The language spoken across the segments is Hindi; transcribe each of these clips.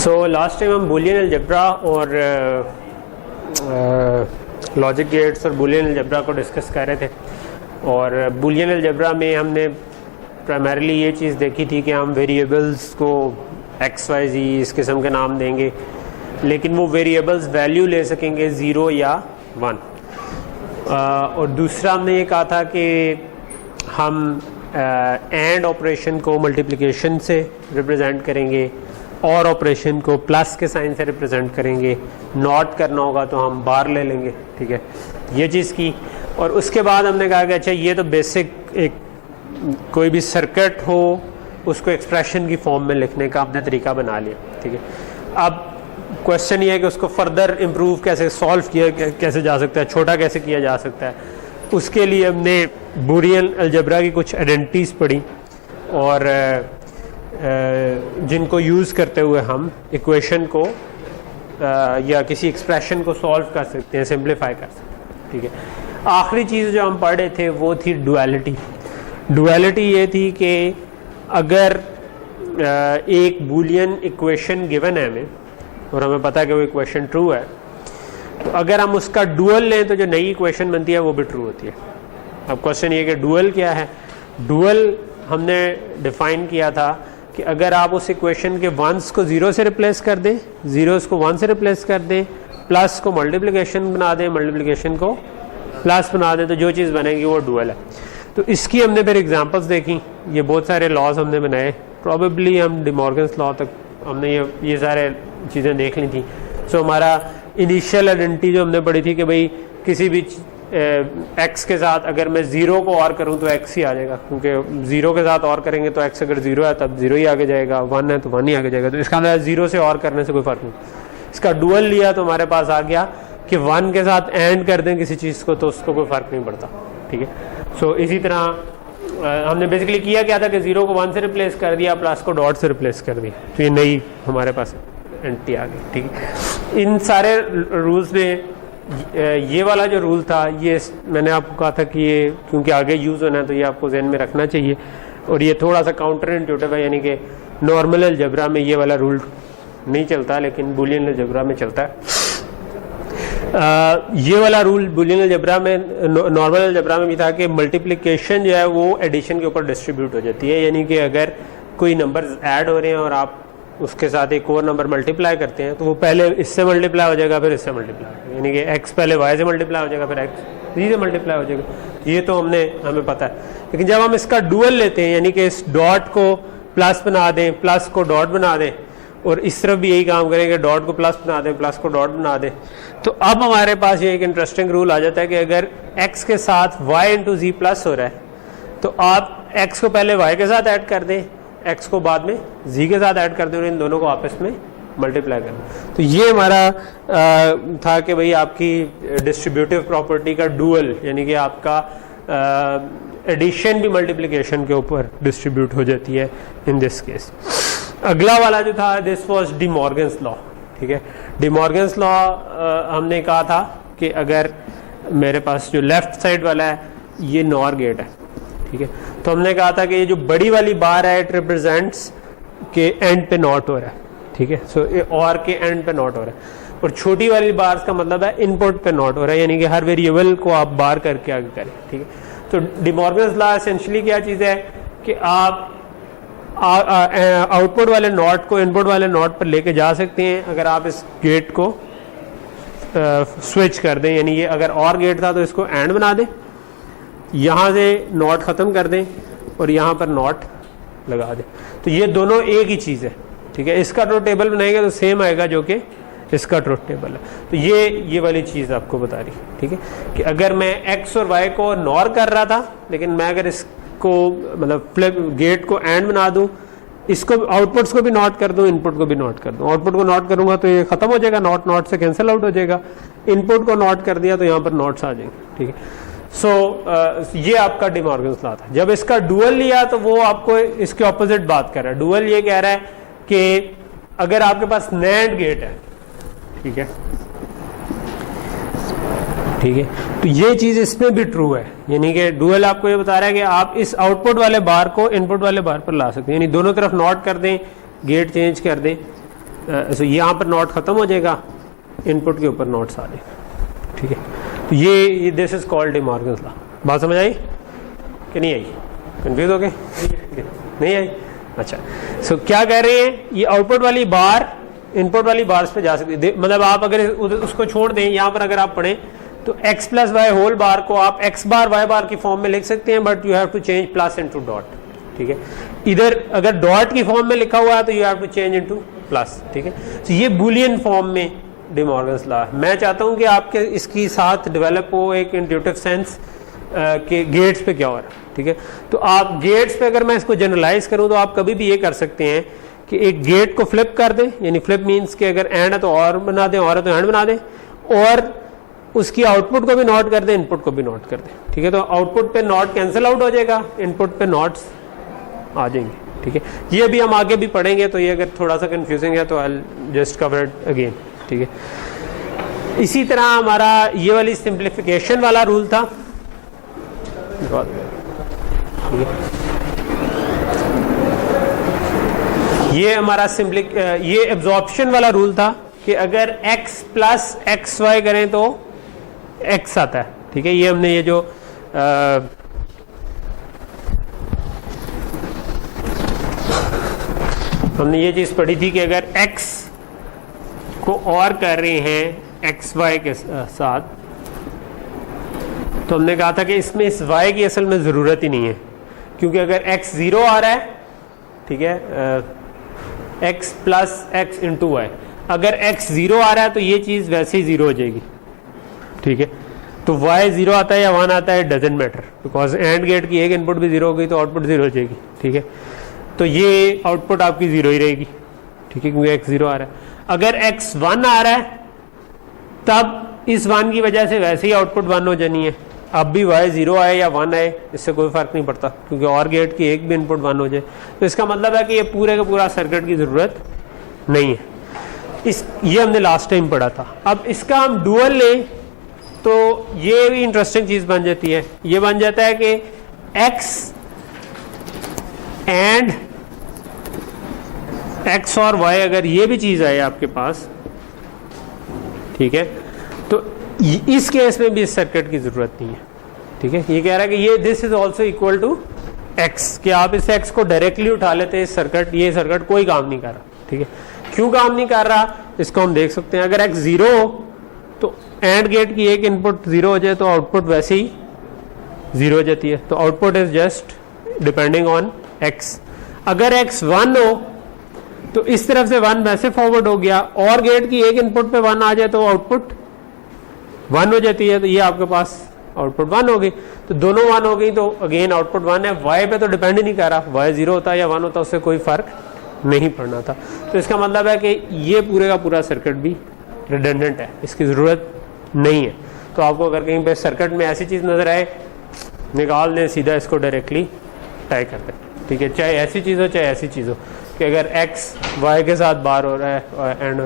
सो लास्ट टाइम हम बूलियन अलजेब्रा और लॉजिक गेट्स और बूलियन अलजेब्रा को डिस्कस कर रहे थे। और बूलियन अलजेब्रा में हमने प्राइमरीली ये चीज़ देखी थी कि हम वेरिएबल्स को एक्स वाई जी इस किस्म के नाम देंगे, लेकिन वो वेरिएबल्स वैल्यू ले सकेंगे 0 या 1। और दूसरा हमने ये कहा था कि हम एंड ऑपरेशन को मल्टीप्लिकेशन से रिप्रेजेंट करेंगे और ऑपरेशन को प्लस के साइन से रिप्रेजेंट करेंगे। नॉट करना होगा तो हम बार ले लेंगे, ठीक है, ये चीज़ की। और उसके बाद हमने कहा कि अच्छा ये तो बेसिक एक कोई भी सर्किट हो उसको एक्सप्रेशन की फॉर्म में लिखने का हमने तरीका बना लिया, ठीक है। अब क्वेश्चन ये है कि उसको फर्दर इम्प्रूव कैसे सॉल्व किया कैसे जा सकता है, छोटा कैसे किया जा सकता है। उसके लिए हमने बूलियन अलजेब्रा की कुछ आइडेंटिटीज़ पढ़ी और जिनको यूज़ करते हुए हम इक्वेशन को या किसी एक्सप्रेशन को सॉल्व कर सकते हैं, सिंप्लीफाई कर सकते हैं, ठीक है। आखिरी चीज़ जो हम पढ़ रहे थे वो थी डुअलिटी। डुअलिटी ये थी कि अगर एक बूलियन इक्वेशन गिवन है हमें और हमें पता है कि वो इक्वेशन ट्रू है, तो अगर हम उसका डुअल लें तो जो नई इक्वेशन बनती है वो भी ट्रू होती है। अब क्वेश्चन ये कि डुअल क्या है। डुअल हमने डिफाइन किया था कि अगर आप उस इक्वेशन के वंस को 0 से रिप्लेस कर दें, जीरोस को 1 से रिप्लेस कर दें, प्लस को मल्टीप्लिकेशन बना दें, मल्टीप्लिकेशन को प्लस बना दें, तो जो चीज़ बनेगी वो डुअल है। तो इसकी हमने फिर एग्जांपल्स देखी, ये बहुत सारे लॉज हमने बनाए। प्रॉबेबली हम डिमॉर्गन्स लॉ तक हमने ये सारे चीज़ें देख ली थी। सो हमारा इनिशियल आइडेंटिटी जो हमने पढ़ी थी कि भाई किसी भी एक्स के साथ अगर मैं 0 को और करूं तो एक्स ही आ जाएगा, क्योंकि 0 के साथ और करेंगे तो एक्स अगर 0 है तब 0 ही आगे जाएगा, 1 है तो 1 ही आगे जाएगा। तो इसका अंदर 0 से और करने से कोई फर्क नहीं। इसका डुअल लिया तो हमारे पास आ गया कि 1 के साथ एंड कर दें किसी चीज़ को तो उसको कोई फर्क नहीं पड़ता, ठीक है। सो इसी तरह हमने बेसिकली किया क्या था कि 0 को 1 से रिप्लेस कर दिया, प्लस को डॉट से रिप्लेस कर दी, तो ये नई हमारे पास एंटिटी आ गई, ठीक है। इन सारे रूल्स में ये वाला जो रूल था ये मैंने आपको कहा था कि ये क्योंकि आगे यूज़ होना है तो ये आपको जहन में रखना चाहिए। और ये थोड़ा सा काउंटर इंट्यूटिव है, यानी कि नॉर्मल अलजेब्रा में ये वाला रूल नहीं चलता लेकिन बूलियन अलजेब्रा में चलता है। ये वाला रूल बूलियन अलजेब्रा में नॉर्मल अलजेब्रा में भी था कि मल्टीप्लिकेशन जो है वो एडिशन के ऊपर डिस्ट्रीब्यूट हो जाती है, यानी कि अगर कोई नंबर ऐड हो रहे हैं और आप उसके साथ एक और नंबर मल्टीप्लाई करते हैं तो वो पहले इससे मल्टीप्लाई हो जाएगा फिर इससे मल्टीप्लाई हो जाएगा, यानी कि x पहले y से मल्टीप्लाई हो जाएगा फिर x z से मल्टीप्लाई हो जाएगा। ये तो हमें पता है। लेकिन जब हम इसका डुअल लेते हैं, यानी कि इस डॉट को प्लस बना दें, प्लस को डॉट बना दें, और इस तरफ भी यही काम करेंगे, डॉट को प्लस बना दें, प्लस को डॉट बना दें, तो अब हमारे पास ये एक इंटरेस्टिंग रूल आ जाता है कि अगर x के साथ y इंटू जी प्लस हो रहा है तो आप x को पहले y के साथ ऐड कर दें, x को बाद में z के साथ ऐड कर दें और इन दोनों को आपस में मल्टीप्लाई कर दें। तो ये हमारा था कि भाई आपकी डिस्ट्रीब्यूटिव प्रॉपर्टी का डुअल, यानी कि आपका एडिशन भी मल्टीप्लिकेशन के ऊपर डिस्ट्रीब्यूट हो जाती है इन दिस केस। अगला वाला जो था this was D Morgan's law, ठीक है। डी मॉर्गन्स लॉ हमने कहा था कि अगर मेरे पास जो लेफ्ट साइड वाला है ये नॉर गेट है, ठीक है, तो हमने कहा था कि ये जो बड़ी वाली बार है इट रिप्रेजेंट्स के एंड पे नॉट हो रहा है, ठीक है। सो ये और के एंड पे नॉट हो रहा है, और छोटी वाली बार का मतलब है इनपुट पे नॉट हो रहा है, यानी कि हर वेरिएबल को आप बार करके आगे करें, ठीक है। तो डी मॉर्गन्स लॉ एसेंशियली क्या चीज़ है कि आप आउटपुट वाले नॉट को इनपुट वाले नॉट पर लेके जा सकते हैं अगर आप इस गेट को स्विच कर दें, यानी ये अगर और गेट था तो इसको एंड बना दें, यहाँ से नॉट ख़त्म कर दें और यहाँ पर नॉट लगा दें, तो ये दोनों एक ही चीज़ है, ठीक है। इसका ट्रुथ टेबल बनाएंगे तो सेम आएगा जो कि इसका ट्रुथ टेबल है। तो ये वाली चीज़ आपको बता रही, ठीक है, कि अगर मैं x और y को नॉर कर रहा था, लेकिन मैं अगर इसको मतलब फ्लिप गेट को एंड बना दूँ, इसको आउटपुट्स को भी नॉट कर दूँ, इनपुट को भी नॉट कर दूँ। आउटपुट को नॉट करूँगा तो ये खत्म हो जाएगा, नॉट से कैंसिल आउट हो जाएगा। इनपुट को नॉट कर दिया तो यहाँ पर नॉट्स आ जाएंगे, ठीक है। सो ये आपका डी मॉर्गन्स लॉ था। जब इसका डुअल लिया तो वो आपको इसके ऑपोजिट बात कर रहा है। डुअल ये कह रहा है कि अगर आपके पास नैंड गेट है, ठीक है, ठीक है, तो ये चीज इसमें भी ट्रू है, यानी कि डुअल आपको ये बता रहा है कि आप इस आउटपुट वाले बार को इनपुट वाले बार पर ला सकते हैं, यानी दोनों तरफ नॉट कर दें, गेट चेंज कर दें, सो यहाँ पर नॉट खत्म हो जाएगा, इनपुट के ऊपर नॉट्स आ जाएगा, ठीक है। तो ये this is called D Morgan's law. बात समझ आई कि नहीं आई? कंफ्यूज हो गए? नहीं आई? अच्छा, सो क्या कह रहे हैं, ये आउटपुट वाली बार इनपुट वाली बार्स पे जा सकती है, मतलब आप अगर उसको छोड़ दें, यहाँ पर अगर आप पढ़ें तो x plus y whole bar को आप x बार y बार की फॉर्म में लिख सकते हैं, but you have to change plus into dot, ठीक है। इधर अगर डॉट की फॉर्म में लिखा हुआ है तो you have to change into plus, ठीक है। तो ये बूलियन फॉर्म में डी मॉर्गन्स लॉ है। मैं चाहता हूँ कि आपके इसकी साथ डेवलप हो एक इंट्यूटिव सेंस के गेट्स पे क्या हो रहा है, ठीक है। तो आप गेट्स पे अगर मैं इसको जनरलाइज करूँ तो आप कभी भी ये कर सकते हैं कि एक गेट को फ्लिप कर दें, यानी फ्लिप मीन्स कि अगर एंड है तो और बना दें, और है तो एंड बना दें, और उसकी आउटपुट को भी नॉट कर दें, इनपुट को भी नॉट कर दें, ठीक है। तो आउटपुट पे नॉट कैंसिल आउट हो जाएगा, इनपुट पे नॉट्स आ जाएंगे, ठीक है। ये अभी हम आगे भी पढ़ेंगे, तो ये अगर थोड़ा सा कंफ्यूजिंग है तो I just cover it again, ठीक है। इसी तरह हमारा ये वाली सिंप्लीफिकेशन वाला रूल था, ठीक है। ये हमारा ये एब्जॉर्प्शन वाला रूल था कि अगर x प्लस एक्स वाई करें तो x आता है, ठीक है। ये हमने ये जो हमने ये चीज पढ़ी थी कि अगर x को और कर रहे हैं एक्स वाई के साथ, तो हमने कहा था कि इसमें इस y की असल में ज़रूरत ही नहीं है, क्योंकि अगर x 0 आ रहा है, ठीक है, x plus x into y, अगर x 0 आ रहा है तो ये चीज़ वैसे ही 0 हो जाएगी, ठीक है। तो y 0 आता है या 1 आता है, doesn't matter, because and gate की एक इनपुट भी 0 हो गई तो आउटपुट 0 हो जाएगी, ठीक है। तो ये आउटपुट आपकी 0 ही रहेगी, ठीक है, क्योंकि x 0 आ रहा है। अगर x 1 आ रहा है तब इस 1 की वजह से वैसे ही आउटपुट 1 हो जानी है, अब भी y 0 आए या 1 आए इससे कोई फर्क नहीं पड़ता, क्योंकि और गेट की एक भी इनपुट 1 हो जाए। तो इसका मतलब है कि ये पूरे का पूरा सर्किट की जरूरत नहीं है। ये हमने लास्ट टाइम पढ़ा था। अब इसका हम डुअल लें तो ये भी इंटरेस्टिंग चीज बन जाती है। ये बन जाता है कि x एंड x और y, अगर ये भी चीज आए आपके पास, ठीक है, तो इस केस में भी इस सर्किट की जरूरत नहीं है, ठीक है। ये कह रहा है कि ये this is also equal to x, कि आप इस x को डायरेक्टली उठा लेते हैं, सर्किट ये सर्किट कोई काम नहीं कर रहा, ठीक है। क्यों काम नहीं कर रहा इसको हम देख सकते हैं। अगर x 0 हो तो एंड गेट की एक इनपुट 0 हो जाए तो आउटपुट वैसे ही 0 हो जाती है, तो output is just depending on x। अगर x 1 हो तो इस तरफ से 1 वैसे फॉरवर्ड हो गया, और गेट की एक इनपुट पे 1 आ जाए तो आउटपुट 1 हो जाती है, तो ये आपके पास आउटपुट 1 हो गई। तो दोनों 1 हो गई तो अगेन आउटपुट 1 है। y पे तो डिपेंड ही नहीं कर रहा, y 0 होता या 1 होता उससे कोई फर्क नहीं पड़ना था। तो इसका मतलब है कि ये पूरे का पूरा सर्किट भी रिडंडेंट है, इसकी जरूरत नहीं है। तो आपको अगर कहीं पे सर्किट में ऐसी चीज नजर आए, निकाल दें, सीधा इसको डायरेक्टली टाई कर दें, ठीक है। चाहे ऐसी चीज हो चाहे ऐसी चीज हो, कि अगर x y के साथ बार हो रहा है एंड,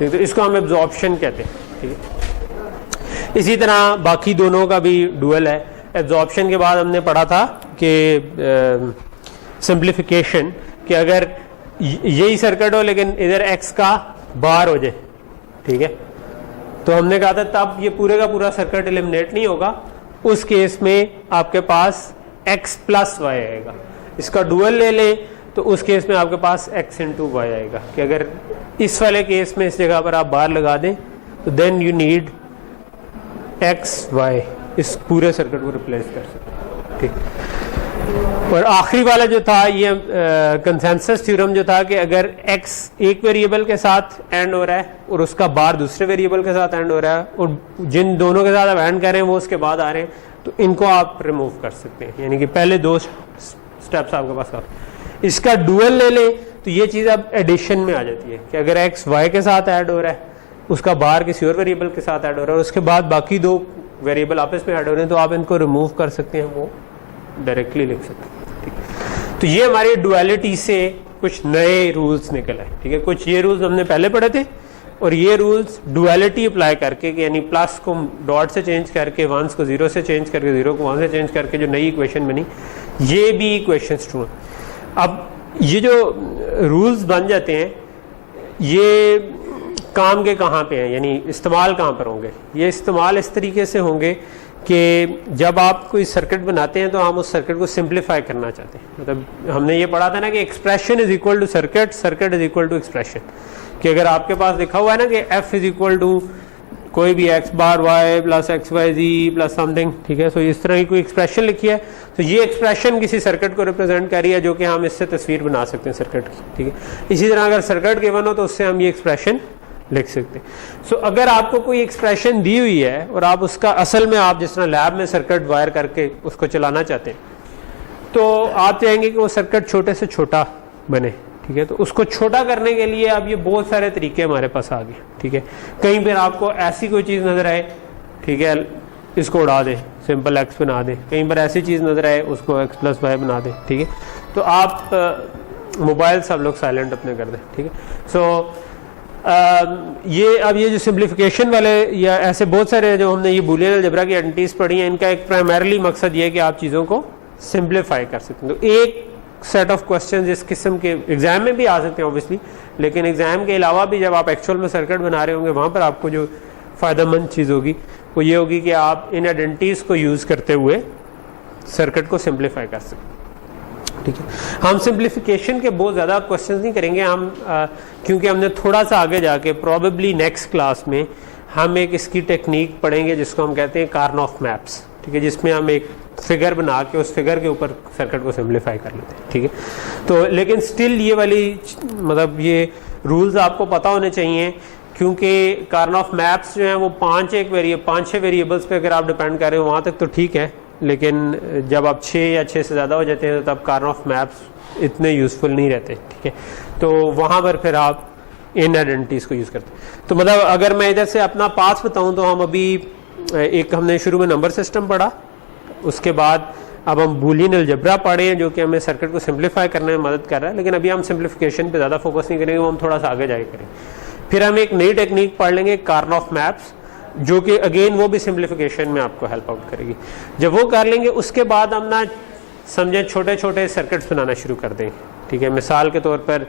तो इसको हम एब्जॉर्प्शन कहते हैं, ठीक है। इसी तरह बाकी दोनों का भी डुअल है। एब्जॉर्प्शन के बाद हमने पढ़ा था कि सिंप्लीफिकेशन, कि अगर यही सर्किट हो लेकिन इधर x का बार हो जाए, ठीक है, तो हमने कहा था तब ये पूरे का पूरा सर्किट एलिमिनेट नहीं होगा। उस केस में आपके पास x प्लस वाई आएगा। इसका डुअल ले लें तो उस केस में आपके पास x इंटू वाई आएगा, कि अगर इस वाले केस में इस जगह पर आप बार लगा दें तो then you need x y, इस पूरे सर्किट को रिप्लेस कर सकते, ठीक। और आखिरी वाला जो था ये कंसेंसस थ्योरम जो था कि अगर x एक वेरिएबल के साथ एंड हो रहा है और उसका बार दूसरे वेरिएबल के साथ एंड हो रहा है, और जिन दोनों के साथ आप एंड कर रहे हैं वो उसके बाद आ रहे हैं, तो इनको आप रिमूव कर सकते हैं, यानी कि पहले दो स्टेप्स आपके पास का। इसका डुअल ले लें तो ये चीज़ अब एडिशन में आ जाती है, कि अगर x y के साथ ऐड हो रहा है, उसका बार किसी और वेरिएबल के साथ ऐड हो रहा है, और उसके बाद बाकी दो वेरिएबल आपस में ऐड हो रहे हैं, तो आप इनको रिमूव कर सकते हैं, वो डायरेक्टली लिख सकते हैं, ठीक। तो ये हमारी डुअलिटी से कुछ नए रूल्स निकल आए, ठीक है। कुछ ये रूल्स हमने पहले पढ़े थे, और ये रूल्स डुअलिटी अप्लाई करके, यानी प्लस को डॉट से चेंज करके, 1 को 0 से चेंज करके, 0 को 1 से चेंज करके जो नई इक्वेशन बनी, ये भी इक्वेशंस ट्रू है। अब ये जो रूल्स बन जाते हैं, ये काम के कहाँ पे हैं, यानी इस्तेमाल कहाँ पर होंगे? ये इस्तेमाल इस तरीके से होंगे कि जब आप कोई सर्किट बनाते हैं तो हम उस सर्किट को सिंप्लीफाई करना चाहते हैं। मतलब हमने ये पढ़ा था ना कि expression is equal to circuit, circuit is equal to expression. कि अगर आपके पास लिखा हुआ है ना कि एफ इज इक्वल टू कोई भी एक्स बार वाई प्लस एक्स वाई जी प्लस समथिंग, ठीक है, सो इस तरह की कोई एक्सप्रेशन लिखी है, तो ये एक्सप्रेशन किसी सर्किट को रिप्रेजेंट कर रही है जो कि हम इससे तस्वीर बना सकते हैं सर्किट की, ठीक है। इसी तरह अगर सर्किट गिवन हो तो उससे हम ये एक्सप्रेशन लिख सकते हैं। सो अगर आपको कोई एक्सप्रेशन दी हुई है और आप उसका असल में आप जिस तरह लैब में सर्किट वायर करके उसको चलाना चाहते हैं, तो आप चाहेंगे कि वो सर्किट छोटे से छोटा बने, ठीक है। तो उसको छोटा करने के लिए अब ये बहुत सारे तरीके हमारे पास आ गए, ठीक है। कहीं पर आपको ऐसी कोई चीज़ नजर आए, ठीक है, इसको उड़ा दें, सिंपल एक्स बना दें। कहीं पर ऐसी चीज़ नजर आए, उसको एक्स प्लस वाई बना दें, ठीक है। तो आप मोबाइल सब लोग साइलेंट अपने कर दें, ठीक है। सो ये अब ये जो सिंप्लीफिकेशन वाले या ऐसे बहुत सारे जो हमने ये बूलियन अलजेब्रा की आइडेंटिटीज पढ़ी हैं, इनका एक प्राइमरीली मकसद ये है कि आप चीज़ों को सिंप्लीफाई कर सकते हैं। तो एक सेट ऑफ क्वेश्चन इस किस्म के एग्जाम में भी आ सकते हैं ऑब्वियसली, लेकिन एग्जाम के अलावा भी जब आप एक्चुअल में सर्किट बना रहे होंगे वहाँ पर आपको जो फ़ायदेमंद चीज़ होगी वो ये होगी कि आप इन आइडेंटिटीज़ को यूज़ करते हुए सर्किट को सिंप्लीफाई कर सकते हैं, ठीक है। हम सिंप्लीफिकेशन के बहुत ज़्यादा क्वेश्चंस नहीं करेंगे हम, क्योंकि हमने थोड़ा सा आगे जाके प्रोबेबली नेक्स्ट क्लास में हम एक इसकी टेक्निक पढ़ेंगे जिसको हम कहते हैं कार्नोफ मैप्स, ठीक है, जिसमें हम एक फिगर बना के उस फिगर के ऊपर सर्किट को सिंप्लीफाई कर लेते हैं, ठीक है। तो लेकिन स्टिल ये वाली मतलब ये रूल्स आपको पता होने चाहिए, क्योंकि कार्नोफ मैप्स जो हैं वो 5-6 वेरिएबल्स पे अगर आप डिपेंड कर रहे हो वहाँ तक तो ठीक है, लेकिन जब आप 6 या 6 से ज़्यादा हो जाते हैं तब कार्नोफ मैप्स इतने यूज़फुल नहीं रहते, ठीक है। तो वहाँ पर फिर आप इन आइडेंटिटीज़ को यूज़ करते हैं। तो मतलब अगर मैं इधर से अपना पास बताऊँ तो हम अभी एक हमने शुरू में नंबर सिस्टम पढ़ा, उसके बाद अब हम बूलियन अलजेब्रा पढ़े हैं जो कि हमें सर्किट को सिंप्लीफाई करने में मदद कर रहा है, लेकिन अभी हम सिंप्लीफिकेशन पे ज़्यादा फोकस नहीं करेंगे, वो हम थोड़ा सा आगे जाके करेंगे। फिर हम एक नई टेक्निक पढ़ लेंगे कार्नोफ मैप्स, जो कि अगेन वो भी सिंप्लीफिकेशन में आपको हेल्प आउट करेगी। जब वो कर लेंगे उसके बाद हम ना समझें छोटे छोटे सर्किट्स बनाना शुरू कर देंगे, ठीक है। मिसाल के तौर पर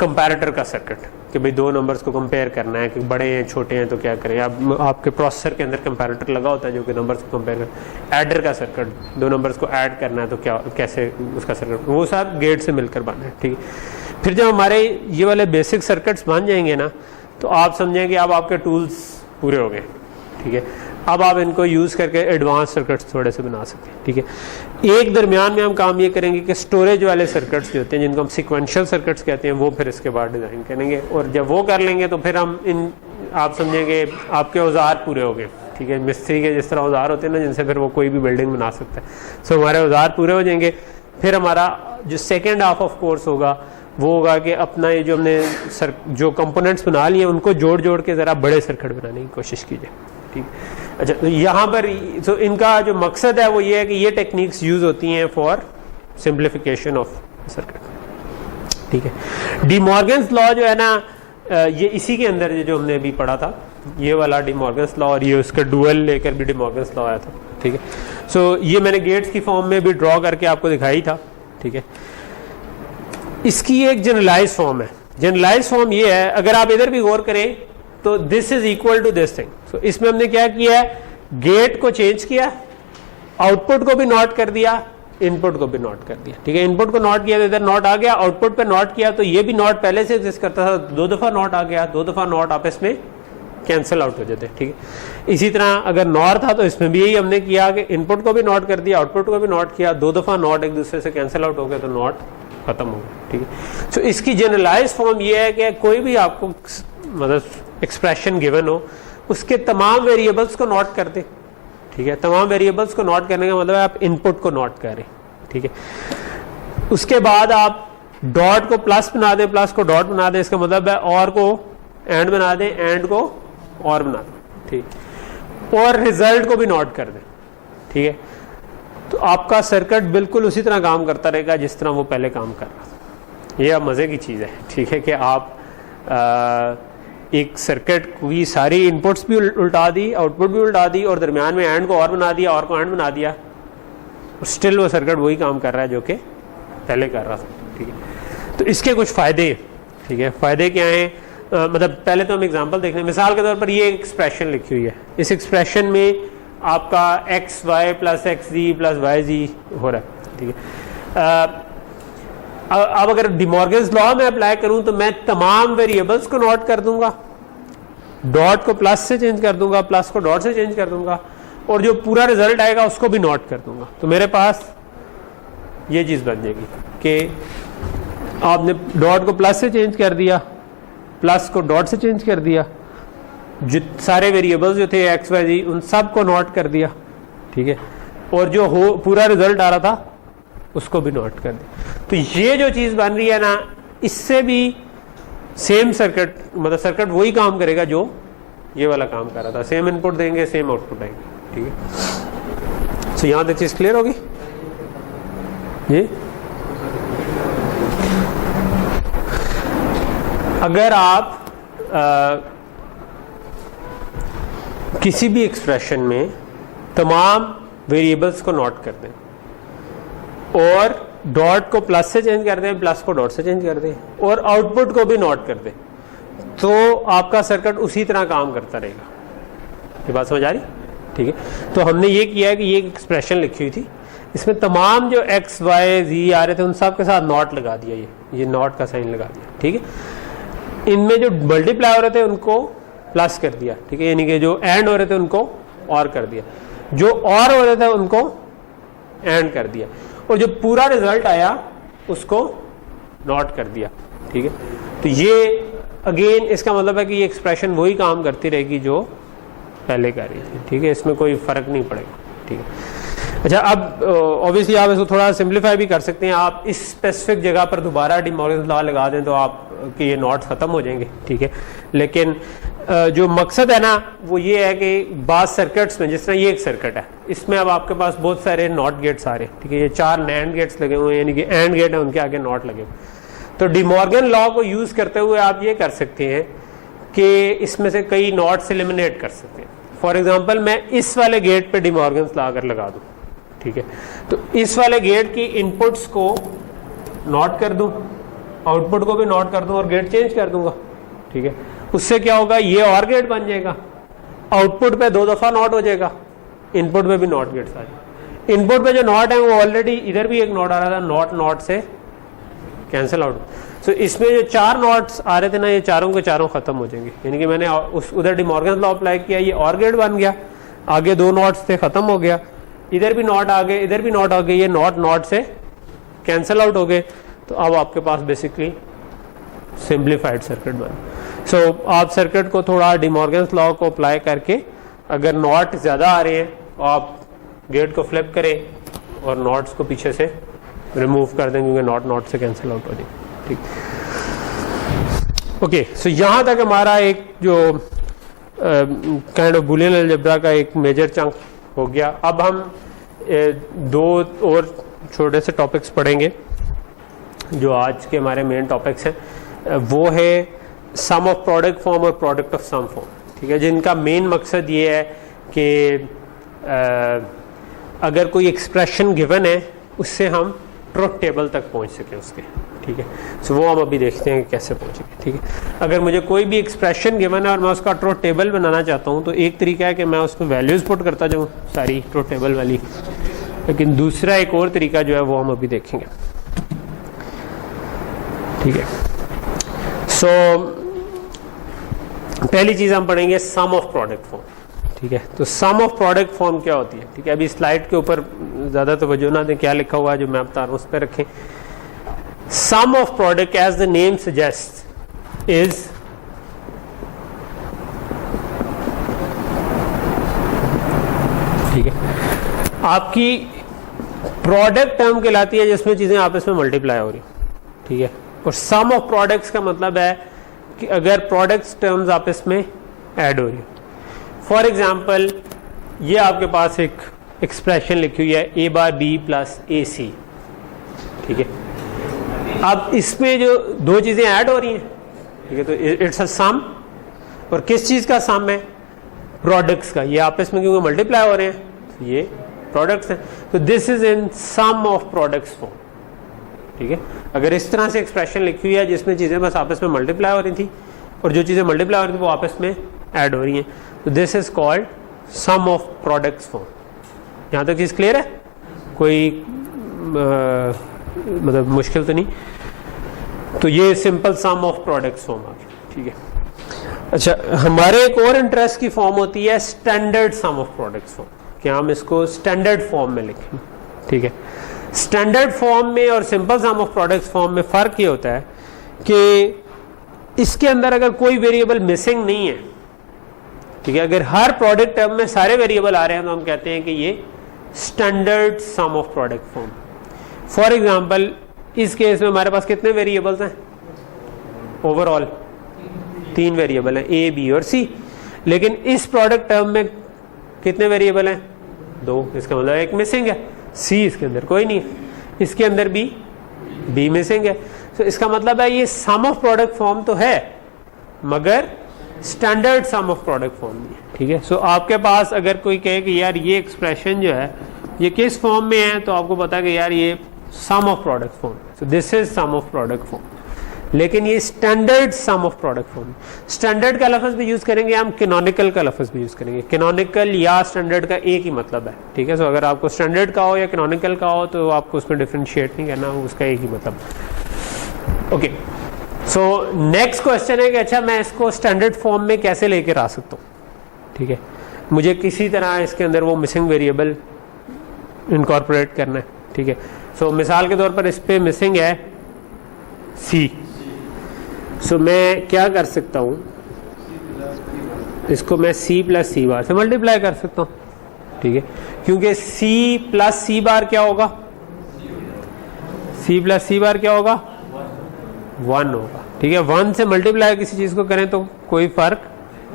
कंपैरेटर का सर्किट, कि भाई दो नंबर्स को कंपेयर करना है कि बड़े हैं छोटे हैं तो क्या करें। अब आपके प्रोसेसर के अंदर कंपैरेटर लगा होता है जो कि नंबर्स को कंपेयर कर, एडर का सर्किट, दो नंबर्स को ऐड करना है तो क्या कैसे उसका सर्किट, वो सब गेट से मिलकर बना है, ठीक है। फिर जब हमारे ये वाले बेसिक सर्किट्स बन जाएंगे ना, तो आप समझें कि अब आपके टूल्स पूरे हो गए, ठीक है। अब आप इनको यूज़ करके एडवांस सर्किट्स थोड़े से बना सकते हैं, ठीक है। एक दरमियान में हम काम ये करेंगे कि स्टोरेज वाले सर्किट्स जो होते हैं जिनको हम सिक्वेंशियल सर्किट्स कहते हैं, वो फिर इसके बाद डिज़ाइन करेंगे, और जब वो कर लेंगे तो फिर हम इन आप समझेंगे आपके औजार पूरे हो गए, ठीक है। मिस्त्री के जिस तरह औजार होते हैं ना जिनसे फिर वो कोई भी बिल्डिंग बना सकता है, सो हमारे औजार पूरे हो जाएंगे। फिर हमारा जो सेकेंड हाफ ऑफ कोर्स होगा वो होगा कि अपना ये जो हमने जो कंपोनेंट्स बना लिए उनको जोड़ जोड़ के ज़रा बड़े सर्किट बनाने की कोशिश कीजिए, ठीक। अच्छा, तो यहाँ पर तो इनका जो मकसद है वो ये है कि ये टेक्निक्स यूज़ होती हैं फॉर सिंप्लीफिकेशन ऑफ सर्किट, ठीक है। डी मॉर्गन्स लॉ जो है ना, ये इसी के अंदर जो हमने अभी पढ़ा था, ये वाला डी मॉर्गन्स लॉ, और ये उसका डुअल लेकर भी डी मॉर्गन्स लॉ आया था, ठीक है। सो ये मैंने गेट्स की फॉर्म में भी ड्रॉ करके आपको दिखाई था, ठीक है। इसकी एक जनरलाइज फॉर्म है। जनरलाइज फॉर्म ये है, अगर आप इधर भी गौर करें तो this is equal to this thing. तो इसमें हमने क्या किया है, गेट को चेंज किया, आउटपुट को भी नॉट कर दिया, इनपुट को भी नॉट कर दिया, ठीक है। इनपुट को नॉट किया तो इधर नॉट आ गया, आउटपुट पे नॉट किया तो ये भी नॉट पहले से एग्जिस्ट करता था, दो दफा नॉट आ गया, दो दफा नॉट आपस में कैंसिल आउट हो जाते, ठीक है। इसी तरह अगर नॉर था तो इसमें भी यही हमने किया कि इनपुट को भी नॉट कर दिया, आउटपुट को भी नॉट किया, दो दफा नॉट एक दूसरे से कैंसिल आउट हो गया तो नॉट खत्म हो गया, ठीक है। तो इसकी जनरलाइज फॉर्म ये है कि कोई भी आपको मतलब एक्सप्रेशन गिवन हो उसके तमाम वेरिएबल्स को नोट कर दे, ठीक है। तमाम वेरिएबल्स को नोट करने का मतलब है आप इनपुट को नोट करें, ठीक है। उसके बाद आप डॉट को प्लस बना दें, प्लस को डॉट बना दें, इसका मतलब है और को एंड बना दें, एंड को और बना दें, ठीक। और रिजल्ट को भी नोट कर दें, ठीक है। तो आपका सर्किट बिल्कुल उसी तरह काम करता रहेगा जिस तरह वो पहले काम कर रहा था। ये अब मज़े की चीज़ है, ठीक है, कि आप एक सर्किट की सारी इनपुट्स भी उल्टा दी, आउटपुट भी उल्टा दी, और दरमियान में एंड को और बना दिया, और को एंड बना दिया, स्टिल वो सर्किट वही काम कर रहा है जो कि पहले कर रहा था, ठीक है। तो इसके कुछ फ़ायदे ठीक है, फ़ायदे क्या हैं? मतलब पहले तो हम एग्जांपल देख लें। मिसाल के तौर पर ये एक्सप्रेशन लिखी हुई है, इस एक्सप्रेशन में आपका एक्स वाई प्लस एक्स जी प्लस वाई जी हो रहा है, ठीक है। अब अगर डिमॉर्गन्स लॉ में अप्लाई करूं तो मैं तमाम वेरिएबल्स को नोट कर दूंगा, डॉट को प्लस से चेंज कर दूंगा, प्लस को डॉट से चेंज कर दूंगा, और जो पूरा रिजल्ट आएगा उसको भी नोट कर दूंगा। तो मेरे पास ये चीज़ बन जाएगी कि आपने डॉट को प्लस से चेंज कर दिया, प्लस को डॉट से चेंज कर दिया, जो सारे वेरिएबल्स जो थे एक्स वाई जी उन सब को नोट कर दिया, ठीक है, और जो हो पूरा रिजल्ट आ रहा था उसको भी नोट कर दिया। तो ये जो चीज़ बन रही है ना, इससे भी सेम सर्किट, मतलब सर्किट वही काम करेगा जो ये वाला काम कर रहा था। सेम इनपुट देंगे, सेम आउटपुट आएंगे, ठीक है। तो यहाँ तक चीज़ क्लियर होगी जी। अगर आप किसी भी एक्सप्रेशन में तमाम वेरिएबल्स को नोट कर दें और डॉट को प्लस से चेंज कर दें, प्लस को डॉट से चेंज कर दें, और आउटपुट को भी नोट कर दें, तो आपका सर्किट उसी तरह काम करता रहेगा। ये बात समझ आ रही? ठीक है। तो हमने ये किया है कि ये एक्सप्रेशन लिखी हुई थी, इसमें तमाम जो एक्स वाई जी आ रहे थे उन सब के साथ नॉट लगा दिया, ये नॉट का साइन लगा दिया, ठीक है। इनमें जो मल्टीप्लाई हो रहे थे उनको प्लस कर दिया, ठीक है, यानी कि जो एंड हो रहे थे उनको और कर दिया, जो और हो रहे थे उनको एंड कर दिया, और जो पूरा रिजल्ट आया उसको नोट कर दिया, ठीक है। तो ये अगेन इसका मतलब है कि ये एक्सप्रेशन वही काम करती रहेगी जो पहले कर रही थी, ठीक है, इसमें कोई फर्क नहीं पड़ेगा, ठीक है। अच्छा, अब ऑब्वियसली आप इसको थोड़ा सिंप्लीफाई भी कर सकते हैं। आप इस स्पेसिफिक जगह पर दोबारा डी मॉर्गन्स लॉ लगा दें तो आप कि ये नॉट्स खत्म हो जाएंगे, ठीक है। लेकिन जो मकसद है ना वो ये है कि बाज़ सर्किट्स में, जिस तरह ये एक सर्किट है, इसमें अब आपके पास बहुत सारे नॉट गेट्स आ रहे हैं, ठीक है, ये 4 नैंड गेट्स लगे हुए हैं, यानी कि एंड गेट है, उनके आगे नॉट लगे हुए। तो डी मॉर्गन लॉ को यूज़ करते हुए आप ये कर सकते हैं कि इसमें से कई नॉट्स एलिमिनेट कर सकते हैं। फॉर एग्जाम्पल, मैं इस वाले गेट पे डी मॉर्गन्स लॉ अगर लगा दूँ, ठीक है, तो इस वाले गेट की इनपुट्स को नोट कर दूं, आउटपुट को भी नोट कर दूं और गेट चेंज कर दूंगा, ठीक है। उससे क्या होगा, ये और गेट बन जाएगा, आउटपुट पे 2 दफा नोट हो जाएगा, इनपुट पे भी नोट गेट्स आ जाएंगे। इनपुट पे जो नोट है वो ऑलरेडी इधर भी एक नोट आ रहा था, नोट नोट से कैंसिल आउट। सो इसमें जो 4 नोट्स आ रहे थे ना, ये चारों के चारों खत्म हो जाएंगे, यानी कि मैंने उधर डी मॉर्गन लॉ अप्लाई किया, ये और गेट बन गया, आगे 2 नोट्स थे खत्म हो गया, इधर भी नॉट आ गए, इधर भी नॉट आ गए, ये नॉट नॉट से कैंसिल आउट हो गए। तो अब आपके पास बेसिकली सिंप्लीफाइड सर्किट बना। सो आप सर्किट को थोड़ा डी मॉर्गन्स लॉ को अप्लाई करके, अगर नॉट ज़्यादा आ रहे हैं तो आप गेट को फ्लिप करें और नॉट्स को पीछे से रिमूव कर दें, क्योंकि नॉट नॉट से कैंसिल आउट हो जाए, ठीक। ओके, सो यहाँ तक हमारा एक जो काइंड ऑफ बुलियन अलजेब्रा का एक मेजर चंक हो गया। अब हम 2 और छोटे से टॉपिक्स पढ़ेंगे जो आज के हमारे मेन टॉपिक्स हैं, वो है सम ऑफ प्रोडक्ट फॉर्म और प्रोडक्ट ऑफ सम फॉर्म, ठीक है, जिनका मेन मकसद ये है कि अगर कोई एक्सप्रेशन गिवन है उससे हम ट्रुथ टेबल तक पहुंच सके उसके, ठीक है। सो वो हम अभी देखते हैं कि कैसे पहुंचेंगे, ठीक है। अगर मुझे कोई भी एक्सप्रेशन गिवन है और मैं उसका ट्रुथ टेबल बनाना चाहता हूं तो एक तरीका है कि मैं उसमें वैल्यूज पुट करता जाऊं सारी ट्रुथ टेबल वाली, लेकिन दूसरा एक और तरीका जो है वो हम अभी देखेंगे, ठीक है। सो पहली चीज हम पढ़ेंगे सम ऑफ प्रोडक्ट फॉर्म, ठीक है। तो सम ऑफ प्रोडक्ट फॉर्म क्या होती है, ठीक है। अभी स्लाइड के ऊपर ज्यादा तवज्जो ना दें, क्या लिखा हुआ है जो मैं बता रहा हूं उस पर रखें। Sum of product as the name suggest is ठीक है, आपकी प्रोडक्ट टर्म कहलाती है जिसमें चीजें आपस में मल्टीप्लाई हो रही, ठीक है। और सम ऑफ प्रोडक्ट्स का मतलब है कि अगर प्रोडक्ट्स टर्म्स आपस में ऐड हो रही। फॉर एग्जाम्पल, ये आपके पास एक एक्सप्रेशन लिखी हुई है ए बार बी प्लस ए सी, ठीक है। अब इसमें जो 2 चीजें ऐड हो रही हैं, ठीक है, तो इट्स अ सम। और किस चीज का सम है, प्रोडक्ट्स का, ये आपस में क्योंकि मल्टीप्लाई हो रहे हैं तो ये प्रोडक्ट्स हैं, तो this is in sum of products form, ठीक है। अगर इस तरह से एक्सप्रेशन लिखी हुई है जिसमें चीज़ें बस आपस में मल्टीप्लाई हो रही थी और जो चीज़ें मल्टीप्लाई हो रही थी वो आपस में ऐड हो रही हैं, तो this is called sum of products form. यहाँ तक चीज़ क्लियर है? कोई मतलब मुश्किल तो नहीं? तो ये simple sum of products form आ गया, ठीक है। अच्छा, हमारे एक और इंटरेस्ट की फॉर्म होती है standard sum of products form, कि हम इसको स्टैंडर्ड फॉर्म में लिखें, ठीक है। स्टैंडर्ड फॉर्म में और simple sum of products form में फ़र्क ये होता है कि इसके अंदर अगर कोई वेरिएबल मिसिंग नहीं है, ठीक है, अगर हर प्रोडक्ट टर्म में सारे वेरिएबल आ रहे हैं तो हम कहते हैं कि ये standard sum of product form. For example इस केस में हमारे पास कितने वेरिएबल्स हैं? ओवरऑल 3 वेरिएबल हैं, ए बी और सी। लेकिन इस प्रोडक्ट टर्म में कितने वेरिएबल हैं? 2। इसका मतलब एक मिसिंग है, सी इसके अंदर कोई नहीं है, इसके अंदर बी मिसिंग है। तो इसका मतलब है ये सम ऑफ प्रोडक्ट फॉर्म तो है मगर standard sum of product form नहीं है, ठीक है। सो आपके पास अगर कोई कहे कि यार ये एक्सप्रेशन जो है ये किस फॉर्म में है, तो आपको पता है कि यार ये sum of product form, so this is sum of product form. लेकिन ये standard sum of product form, standard का लफ्ज भी यूज करेंगे हम, कैनोनिकल का लफ्ज भी यूज करेंगे। कैनोनिकल या स्टैंडर्ड का एक ही मतलब है, ठीक है। सो अगर आपको स्टैंडर्ड का हो या कैनोनिकल का हो तो आपको उसमें डिफरेंशिएट नहीं करना, उसका एक ही मतलब। ओके, सो नेक्स्ट क्वेश्चन है कि अच्छा मैं इसको स्टैंडर्ड फॉर्म में कैसे लेकर आ सकता हूँ, ठीक है। मुझे किसी तरह इसके अंदर वो मिसिंग वेरिएबल इनकॉर्पोरेट करना है, ठीक है। सो मिसाल के तौर पर इस पे मिसिंग है सी। सो मैं क्या कर सकता हूँ, इसको मैं सी प्लस सी बार से मल्टीप्लाई कर सकता हूँ, ठीक है, क्योंकि सी प्लस सी बार क्या होगा? सी प्लस सी बार क्या होगा? 1 होगा, ठीक है। 1 से मल्टीप्लाई किसी चीज़ को करें तो कोई फर्क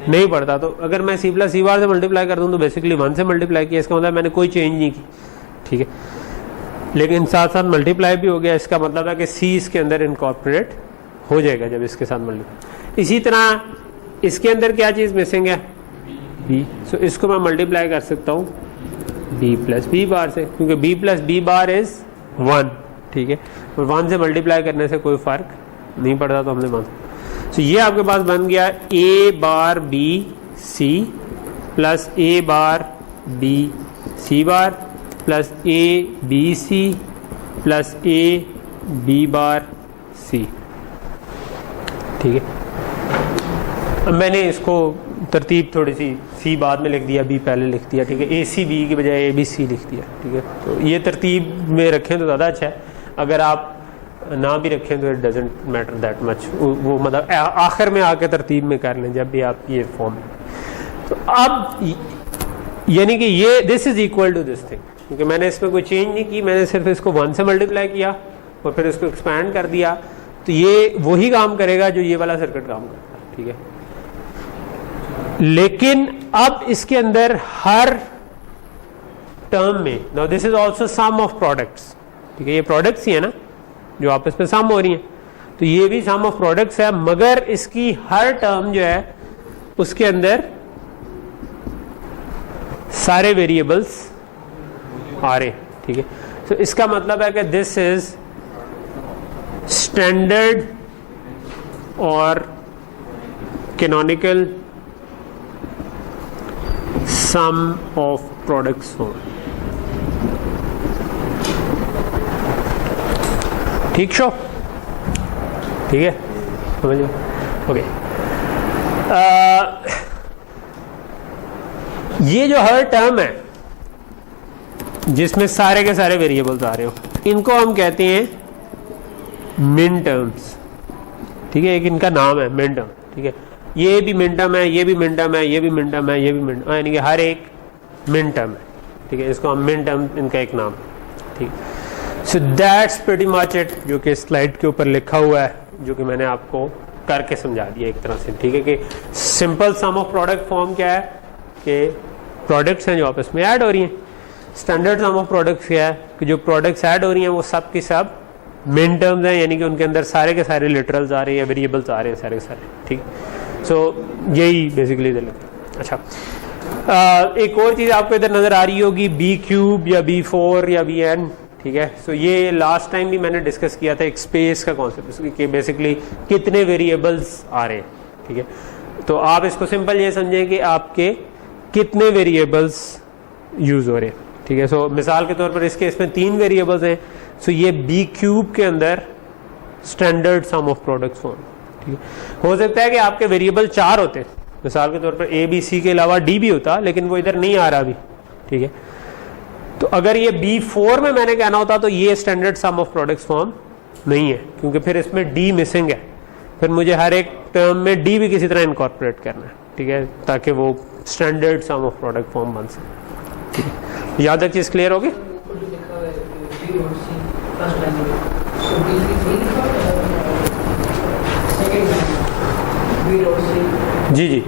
नहीं पड़ता। तो अगर मैं सी प्लस सी बार से मल्टीप्लाई कर दूँ तो बेसिकली 1 से मल्टीप्लाई किया, इसका मतलब मैंने कोई चेंज नहीं की, ठीक है। लेकिन साथ साथ मल्टीप्लाई भी हो गया, इसका मतलब है कि सी इसके अंदर इनकॉर्पोरेट हो जाएगा जब इसके साथ मल्टीप्लाई। इसी तरह इसके अंदर क्या चीज़ मिसिंग है? बी। सो इसको मैं मल्टीप्लाई कर सकता हूँ बी प्लस बी बार से, क्योंकि B plus B bar is 1, ठीक है। और 1 से मल्टीप्लाई करने से कोई फर्क नहीं पड़ता, तो हमने मान। सो ये आपके पास बन गया A bar B C plus A bar B C bar plus A B C plus A B bar C, ठीक है। अब मैंने इसको तरतीब थोड़ी सी बाद में लिख दिया, बी पहले लिख दिया, ठीक है। ए सी बी की बजाय ए बी सी लिख दिया, ठीक है। तो ये तरतीब में रखें तो ज़्यादा अच्छा है, अगर आप ना भी रखें तो it doesn't matter that much, वो मतलब आखिर में आके तरतीब में कर लें जब भी आप ये फॉर्म। तो अब यानी कि ये this is equal to this thing, क्योंकि मैंने इसमें कोई चेंज नहीं की, मैंने सिर्फ इसको 1 से मल्टीप्लाई किया और फिर इसको एक्सपैंड कर दिया, तो ये वही काम करेगा जो ये वाला सर्किट काम करता है, ठीक है। लेकिन अब इसके अंदर हर टर्म में, now this is also sum of products, ठीक है। ये प्रोडक्ट्स ही है ना जो आपस में सम हो रही हैं, तो ये भी सम ऑफ प्रोडक्ट्स है, मगर इसकी हर टर्म जो है उसके अंदर सारे वेरिएबल्स आ रहे, ठीक है। तो इसका मतलब है कि दिस इज स्टैंडर्ड और canonical sum of products form, ठीक शो, ठीक है, समझिए। ओके, ये जो हर टर्म है जिसमें सारे के सारे वेरिएबल्स आ रहे हो, इनको हम कहते हैं मिन टर्म्स, ठीक है। एक इनका नाम है मिन टर्म, ठीक है। ये भी मिन टर्म है, ये भी मिन टर्म है, ये भी मिन टर्म है, ये भी मिन, यानी कि हर एक मिन टर्म है, ठीक है। इसको हम मिन टर्म, इनका एक नाम, ठीक। So that's pretty much it, जो कि स्लाइड के ऊपर लिखा हुआ है, जो कि मैंने आपको करके समझा दिया एक तरह से, ठीक है। कि simple sum of product form क्या है कि प्रोडक्ट्स हैं जो आपस में ऐड हो रही हैं। स्टैंडर्ड सम ऑफ प्रोडक्ट्स क्या है कि जो प्रोडक्ट्स ऐड हो रही हैं वो सब की सब मिन टर्म्स हैं, यानी कि उनके अंदर सारे के सारे लिटरल्स आ रहे हैं, वेरिएबल्स आ रहे हैं सारे के सारे, ठीक। सो यही बेसिकली दिल। अच्छा, एक और चीज़ आपको इधर नज़र आ रही होगी, बी क्यूब या बी4 या बी एन, ठीक है। सो ये लास्ट टाइम भी मैंने डिस्कस किया था एक स्पेस का कॉन्सेप्ट कि बेसिकली कितने वेरिएबल्स आ रहे हैं, ठीक है। तो आप इसको सिंपल ये समझें कि आपके कितने वेरिएबल्स यूज हो रहे हैं, ठीक है। सो मिसाल के तौर पर इस केस में 3 वेरिएबल्स हैं, सो ये बी क्यूब के अंदर standard sum of products form, ठीक है। हो सकता है कि आपके वेरिएबल 4 होते हैं, मिसाल के तौर पर ए बी सी के अलावा डी भी होता, लेकिन वो इधर नहीं आ रहा अभी, ठीक है। तो अगर ये B4 में मैंने कहना होता तो ये standard sum of products form नहीं है, क्योंकि फिर इसमें D मिसिंग है, फिर मुझे हर एक टर्म में D भी किसी तरह इनकॉर्पोरेट करना है, ठीक है, ताकि वो standard sum of product form बन सके, ठीक है। यहाँ तक चीज क्लियर होगी? जी जी।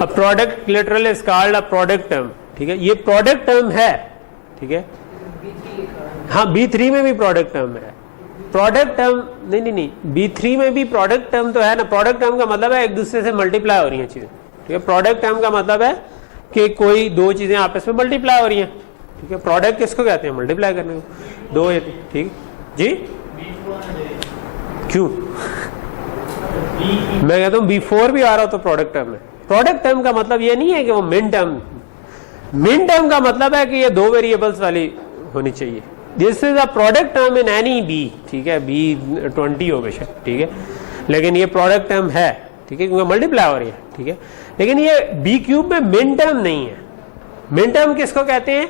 A product literal is called a product term, ठीक है। ये प्रोडक्ट टर्म है, ठीक है। हाँ, B3 में भी प्रोडक्ट टर्म है। प्रोडक्ट टर्म नहीं, B3 में भी प्रोडक्ट टर्म तो है ना। प्रोडक्ट टर्म का मतलब है एक दूसरे से मल्टीप्लाई हो रही हैं चीजें, ठीक है। प्रोडक्ट टर्म का मतलब है कि कोई दो चीजें आपस में मल्टीप्लाई हो रही हैं, ठीक है। प्रोडक्ट किसको कहते हैं? मल्टीप्लाई करने को, दो है, ठीक जी। क्यों? मैं कहता हूँ B4 भी आ रहा हो तो प्रोडक्ट टर्म है। प्रोडक्ट टर्म का मतलब ये नहीं है कि वो मिन टर्म का मतलब है कि ये 2 वेरिएबल्स वाली होनी चाहिए। This is a product term in any B, ठीक है। B20 हो बेशक, ठीक है, लेकिन ये प्रोडक्ट टर्म है, ठीक है, क्योंकि मल्टीप्लाई हो रही है, ठीक है। लेकिन ये बी क्यूब में मिन टर्म नहीं है। मिन टर्म किसको कहते हैं?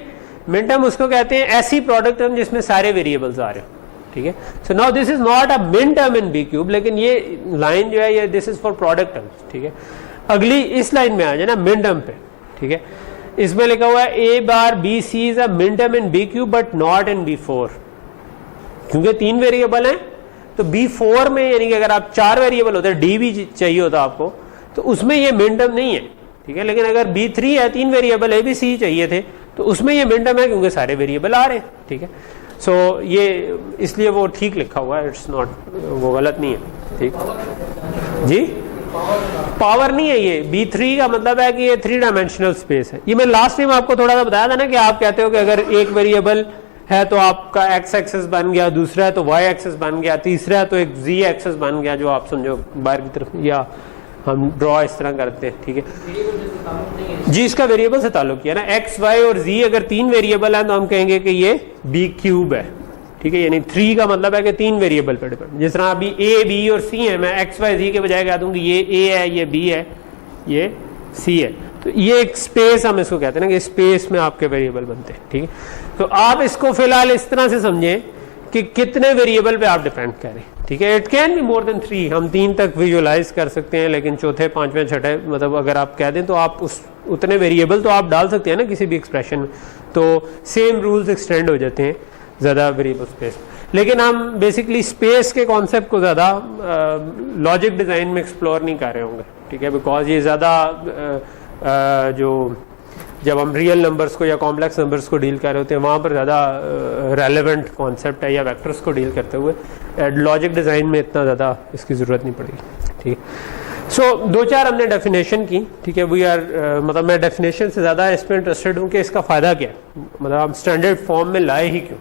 मिन टर्म उसको कहते हैं ऐसी प्रोडक्ट टर्म जिसमें सारे वेरिएबल्स आ रहे हो, ठीक है। So now this is not a min term in B cube, लेकिन ये लाइन जो है ये this is for product terms, ठीक है। अगली इस लाइन में आ जाए ना मिन टर्म पे, ठीक है। इसमें लिखा हुआ है ए bar B C is a min term in B cube but not in B4, क्योंकि 3 वेरिएबल हैं। तो B4 में यानी कि अगर आप 4 वेरिएबल होते, डी भी चाहिए होता आपको, तो उसमें ये मिन टर्म नहीं है, ठीक है। लेकिन अगर B3 है, 3 वेरिएबल ए बी सी चाहिए थे, तो उसमें ये मिन टर्म है क्योंकि सारे वेरिएबल आ रहे हैं, ठीक है। सो ये इसलिए वो ठीक लिखा हुआ है, इट्स नॉट, वो गलत नहीं है, ठीक जी। पावर नहीं है ये। B3 का मतलब है कि ये 3 डायमेंशनल स्पेस है। ये मैं लास्ट टाइम आपको थोड़ा सा बताया था ना कि आप कहते हो कि अगर एक वेरिएबल है तो आपका x एक्सेस बन गया, दूसरा है तो y एक्सेस बन गया, तीसरा है तो एक z एक्सेस बन गया, जो आप समझो बाहर की तरफ, या हम ड्रॉ इस तरह करते हैं, ठीक है जी। इसका वेरिएबल से ताल्लुक किया ना, x y और z अगर 3 वेरिएबल हैं तो हम कहेंगे कि ये B क्यूब है, ठीक है। यानी 3 का मतलब है कि 3 वेरिएबल पे डिपेंड। जिस तरह अभी A B और C है, मैं x y z के बजाय कह दूंगी ये A है, ये B है, ये C है, तो ये एक स्पेस हम इसको कहते हैं ना कि स्पेस में आपके वेरिएबल बनते हैं, ठीक है। तो आप इसको फिलहाल इस तरह से समझें कि कितने वेरिएबल पे आप डिपेंड करें, ठीक है। It can be more than 3, हम 3 तक विजुअलाइज कर सकते हैं, लेकिन चौथे, पांचवें, छठे, मतलब अगर आप कह दें तो आप उस उतने वेरिएबल तो आप डाल सकते हैं ना किसी भी एक्सप्रेशन में, तो सेम रूल्स एक्सटेंड हो जाते हैं ज़्यादा वेरिएबल स्पेस। लेकिन हम बेसिकली स्पेस के कॉन्सेप्ट को ज़्यादा लॉजिक डिज़ाइन में एक्सप्लोर नहीं कर रहे होंगे, ठीक है, बिकॉज ये ज़्यादा जो जब हम रियल नंबर्स को या कॉम्प्लेक्स नंबर्स को डील कर रहे होते हैं वहाँ पर ज़्यादा रेलेवेंट कॉन्सेप्ट है, या वेक्टर्स को डील करते हुए लॉजिक डिज़ाइन में इतना ज़्यादा इसकी ज़रूरत नहीं पड़ेगी, ठीक है। सो 2-4 हमने डेफिनेशन की, ठीक है। वी आर मतलब मैं डेफिनेशन से ज़्यादा इस पर इंटरेस्टेड हूँ कि इसका फ़ायदा क्या है, मतलब हम स्टैंडर्ड फॉर्म में लाए ही क्यों,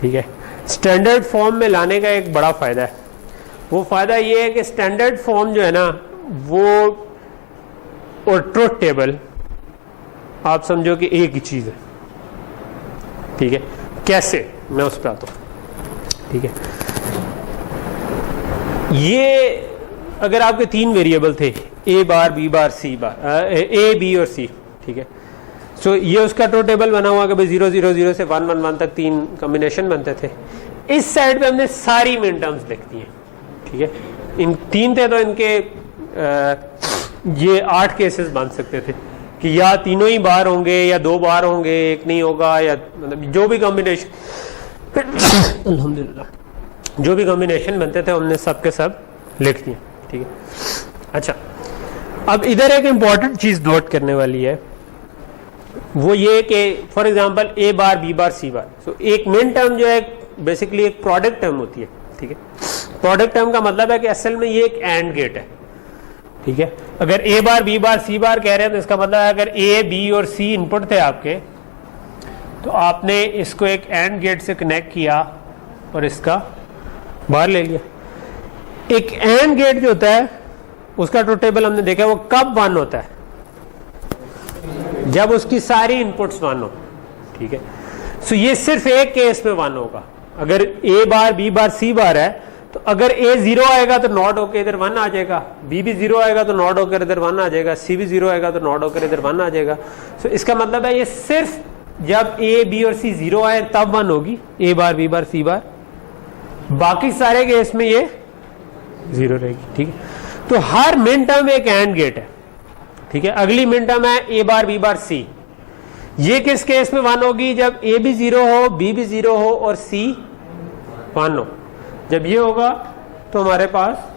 ठीक है। स्टैंडर्ड फॉर्म में लाने का एक बड़ा फ़ायदा है। वो फ़ायदा ये है कि स्टैंडर्ड फॉर्म जो है ना वो और ट्रुथ टेबल आप समझो कि एक ही चीज़ है, ठीक है। कैसे, मैं उस पर आता हूँ, ठीक है। ये अगर आपके 3 वेरिएबल थे A bar B bar C bar, A B और C, ठीक है। सो ये उसका ट्रुथ टेबल बना हुआ कि भाई 0 0 0 से 1 1 1 तक 3 कॉम्बिनेशन बनते थे। इस साइड पे हमने सारी मिन टर्म्स लिख दी हैं, ठीक है। इन 3 थे तो इनके ये 8 केसेस बन सकते थे कि या तीनों ही बार होंगे या 2 बार होंगे, एक नहीं होगा, या मतलब जो भी कॉम्बिनेशन अल्हम्दुलिल्लाह जो भी कॉम्बिनेशन बनते थे हमने सब के सब लिख दिए, ठीक है। अच्छा, अब इधर एक इंपॉर्टेंट चीज नोट करने वाली है, वो ये कि for example A bar B bar C बार, सो एक मिन टर्म जो है बेसिकली एक प्रोडक्ट टर्म होती है, ठीक है। प्रोडक्ट टर्म का मतलब है कि असल में ये एक एंड गेट है, ठीक है। अगर A bar B bar C बार कह रहे हैं तो इसका मतलब है अगर A B और C इनपुट थे आपके, तो आपने इसको एक एंड गेट से कनेक्ट किया और इसका बाहर ले लिया। एक एंड गेट जो होता है उसका ट्रुथ टेबल हमने देखा वो कब 1 होता है, जब उसकी सारी इनपुट्स 1 हो, ठीक है। सो ये सिर्फ एक केस में 1 होगा। अगर a bar b bar c बार है तो अगर a 0 आएगा तो नॉट होकर इधर 1 आ जाएगा, b भी 0 आएगा तो नॉट होकर इधर 1 आ जाएगा, c भी 0 आएगा तो नॉट होकर इधर 1 आ जाएगा। सो इसका मतलब है ये सिर्फ जब a b और c 0 आए तब 1 होगी, a bar b bar c बार, बाकी सारे केस में ये 0 रहेगी, ठीक है। तो हर मिन टर्म एक एंड गेट है, ठीक है। अगली मिन टर्म है a bar b bar c, ये किस केस में 1 होगी, जब a भी 0 हो, b भी 0 हो और c 1 हो। जब ये होगा तो हमारे पास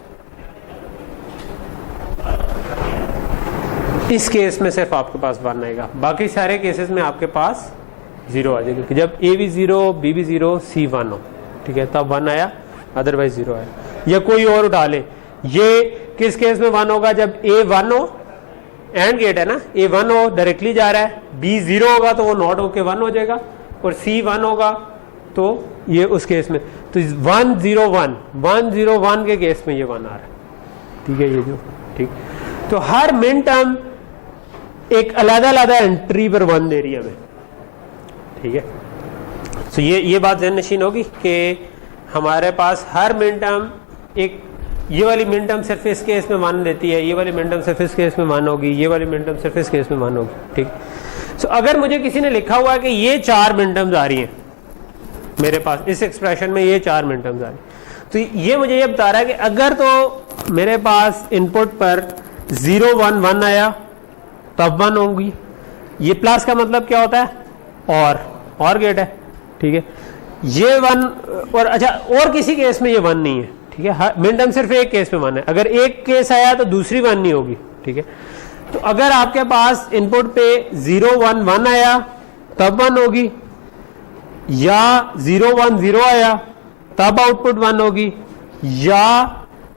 इस केस में सिर्फ आपके पास 1 आएगा, बाकी सारे केसेस में आपके पास 0 आ जाएगा। जब a भी 0, b भी 0, c 1 हो, ठीक है, तब 1 आया, अदरवाइज 0 आया। या कोई और उठा ले, ये किस केस में 1 होगा, जब a 1 हो, एंड गेट है ना, a 1 हो डायरेक्टली जा रहा है, b 0 होगा तो वो नॉट होके 1 हो जाएगा, और c 1 होगा तो ये उस केस में, तो 1 0 1 1 0 1 के केस में ये 1 आ रहा है, ठीक है। ये जो ठीक, तो हर मिन टर्म एक अलग-अलग एंट्री पर 1 दे रही है हमें, ठीक है। तो ये बात ज़हन नशीन होगी कि हमारे पास हर मिन टर्म एक, ये वाली मिन टर्म सिर्फ इस केस में 1 देती है, ये वाली मिन टर्म सिर्फ इस केस में 1 होगी, ये वाली मिन टर्म सिर्फ इस केस में 1 होगी, ठीक। सो अगर मुझे किसी ने लिखा हुआ है कि ये 4 मिन टर्म्स आ रही हैं मेरे पास, इस एक्सप्रेशन में ये 4 मिन टर्म्स आ रही, तो ये मुझे ये बता रहा है कि अगर तो मेरे पास इनपुट पर 0 1 1 आया तब 1 होगी। ये प्लस का मतलब क्या होता है, और गेट है, ठीक है। ये 1 और अच्छा, और किसी केस में ये 1 नहीं है, ठीक है। मिन टर्म सिर्फ एक केस में 1 है, अगर एक केस आया तो दूसरी 1 नहीं होगी, ठीक है। तो अगर आपके पास इनपुट पे 0 1 1 आया तब 1 होगी, या 0 1 0 आया तब आउटपुट 1 होगी, या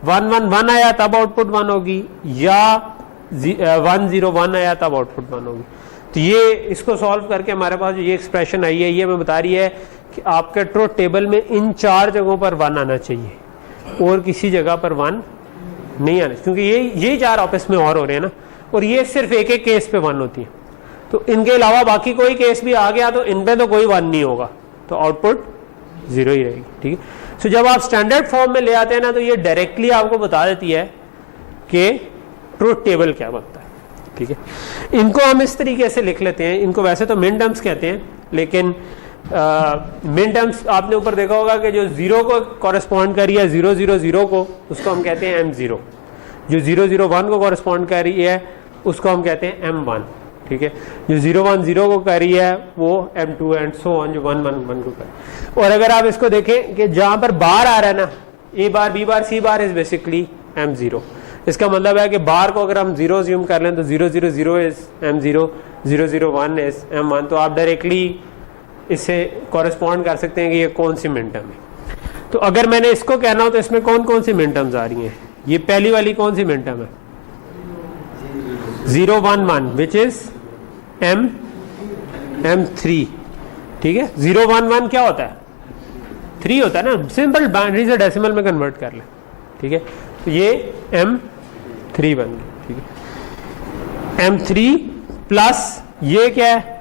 1 1 1 आया तब आउटपुट 1 होगी, या 1 0 1 आया तब आउटपुट 1 होगी। तो ये इसको सॉल्व करके हमारे पास जो ये एक्सप्रेशन आई है, ये हमें बता रही है कि आपके ट्रुथ टेबल में इन 4 जगहों पर 1 आना चाहिए और किसी जगह पर 1 नहीं आना, क्योंकि ये 4 आपस में और हो रहे हैं ना, और ये सिर्फ एक एक केस पे 1 होती है। तो इनके अलावा बाकी कोई केस भी आ गया तो इन पे तो कोई 1 नहीं होगा, तो आउटपुट 0 ही रहेगी, ठीक है। सो जब आप स्टैंडर्ड फॉर्म में ले आते हैं ना, तो ये डायरेक्टली आपको बता देती है कि ट्रुथ टेबल क्या बनता है, ठीक है। इनको हम इस तरीके से लिख लेते हैं, इनको वैसे तो मिन टर्म्स कहते हैं, लेकिन मिन टर्म्स आपने ऊपर देखा होगा कि जो 0 को कॉरेस्पॉन्ड कर रही है 0 0 0 को, उसको हम कहते हैं m0। जो 0 0 1 को कॉरेस्पॉन्ड कर रही है उसको हम कहते हैं m1, ठीक है। जो 0 1 0 को कर रही है वो m2 एंड सो ऑन, जो 1 1 1 को कर। और अगर आप इसको देखें कि जहां पर बार आ रहा है ना, a bar b bar c bar is basically m0। इसका मतलब है कि बार को अगर हम 0 ज्यूम कर लें तो 0 0 0 इज m0, 0 0 1 इज m1, तो आप डायरेक्टली इससे कॉरेस्पॉन्ड कर सकते हैं कि ये कौन सी मिन टर्म है। तो अगर मैंने इसको कहना हो तो इसमें कौन कौन सी मिन टर्म्स आ रही हैं, ये पहली वाली कौन सी मिन टर्म है, 0 1 1 विच इज m3, ठीक है। 0 1 1 क्या होता है, 3 होता है ना, सिंपल बाइनरी से डेसिमल में कन्वर्ट कर ले, ठीक है। तो ये m3 बन गया, ठीक है। m3 प्लस ये क्या है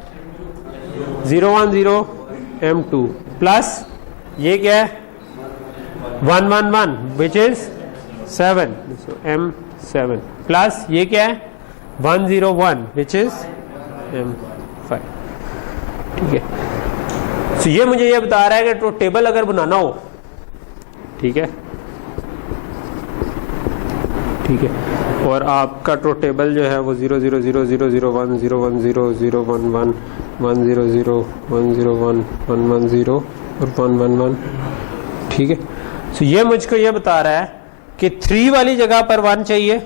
0 1 0 m2 प्लस ये क्या है 1 1 1 which is 7, so m7 plus ये क्या है 1 0 1 विच इज m5, ठीक है। तो ये मुझे ये बता रहा है कि ट्रुथ टेबल अगर बनाना हो, ठीक है, ठीक है, और आपका ट्रुथ टेबल जो है वो 0 0 0 0 0 1 0 1 0 0 1 1 1 0 0 1 0 1 1 1 0 और 1 1 1, ठीक है। तो ये मुझको ये बता रहा है कि 3 वाली जगह पर 1 चाहिए,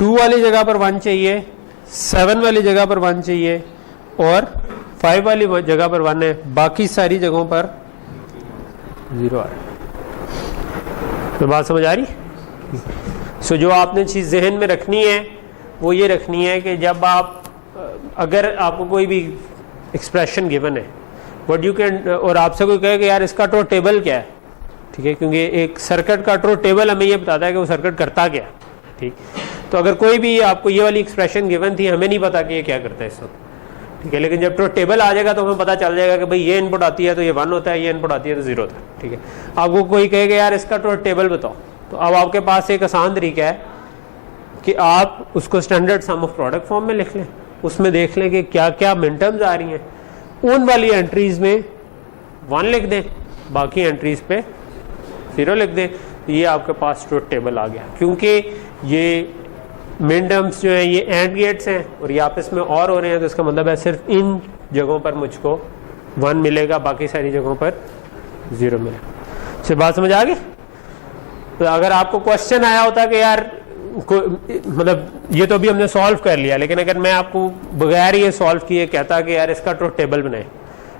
2 वाली जगह पर 1 चाहिए, 7 वाली जगह पर 1 चाहिए और 5 वाली जगह पर 1 है, बाकी सारी जगहों पर 0 आ रहा है। तो बात समझ आ रही? सो जो आपने चीज़ जहन में रखनी है वो ये रखनी है कि जब आप, अगर आपको कोई भी एक्सप्रेशन गिवन है, व्हाट यू कैन, और आपसे कोई कहे कि यार इसका ट्रुथ टेबल क्या है, ठीक है, क्योंकि एक सर्किट का ट्रुथ टेबल हमें ये बताता है कि वो सर्किट करता क्या है, ठीक। तो अगर कोई भी आपको ये वाली एक्सप्रेशन गिवन थी, हमें नहीं पता कि ये क्या करता है इस वक्त, ठीक है, लेकिन जब ट्रुथ टेबल आ जाएगा तो हमें पता चल जाएगा कि भाई ये इनपुट आती है तो ये 1 होता है, ये इनपुट आती है तो 0 होता है, ठीक है। आपको कोई कहेगा यार इसका ट्रुथ टेबल बताओ, तो अब आपके पास एक आसान तरीका है कि आप उसको standard sum of product form में लिख लें, उसमें देख लें कि क्या क्या मिन टर्म्स आ रही हैं, उन वाली एंट्रीज में 1 लिख दें, बाकी एंट्रीज पे 0 लिख दें, ये आपके पास ट्रुथ टेबल आ गया। क्योंकि ये मिन टर्म्स जो है ये एंड गेट्स हैं और ये आपस में और हो रहे हैं, तो इसका मतलब है सिर्फ इन जगहों पर मुझको 1 मिलेगा, बाकी सारी जगहों पर 0 मिलेगा। से बात समझ आ गई? तो अगर आपको क्वेश्चन आया होता कि यार मतलब ये तो अभी हमने सॉल्व कर लिया, लेकिन अगर मैं आपको बगैर ये सॉल्व किए कहता कि यार इसका ट्रुथ टेबल बनाए,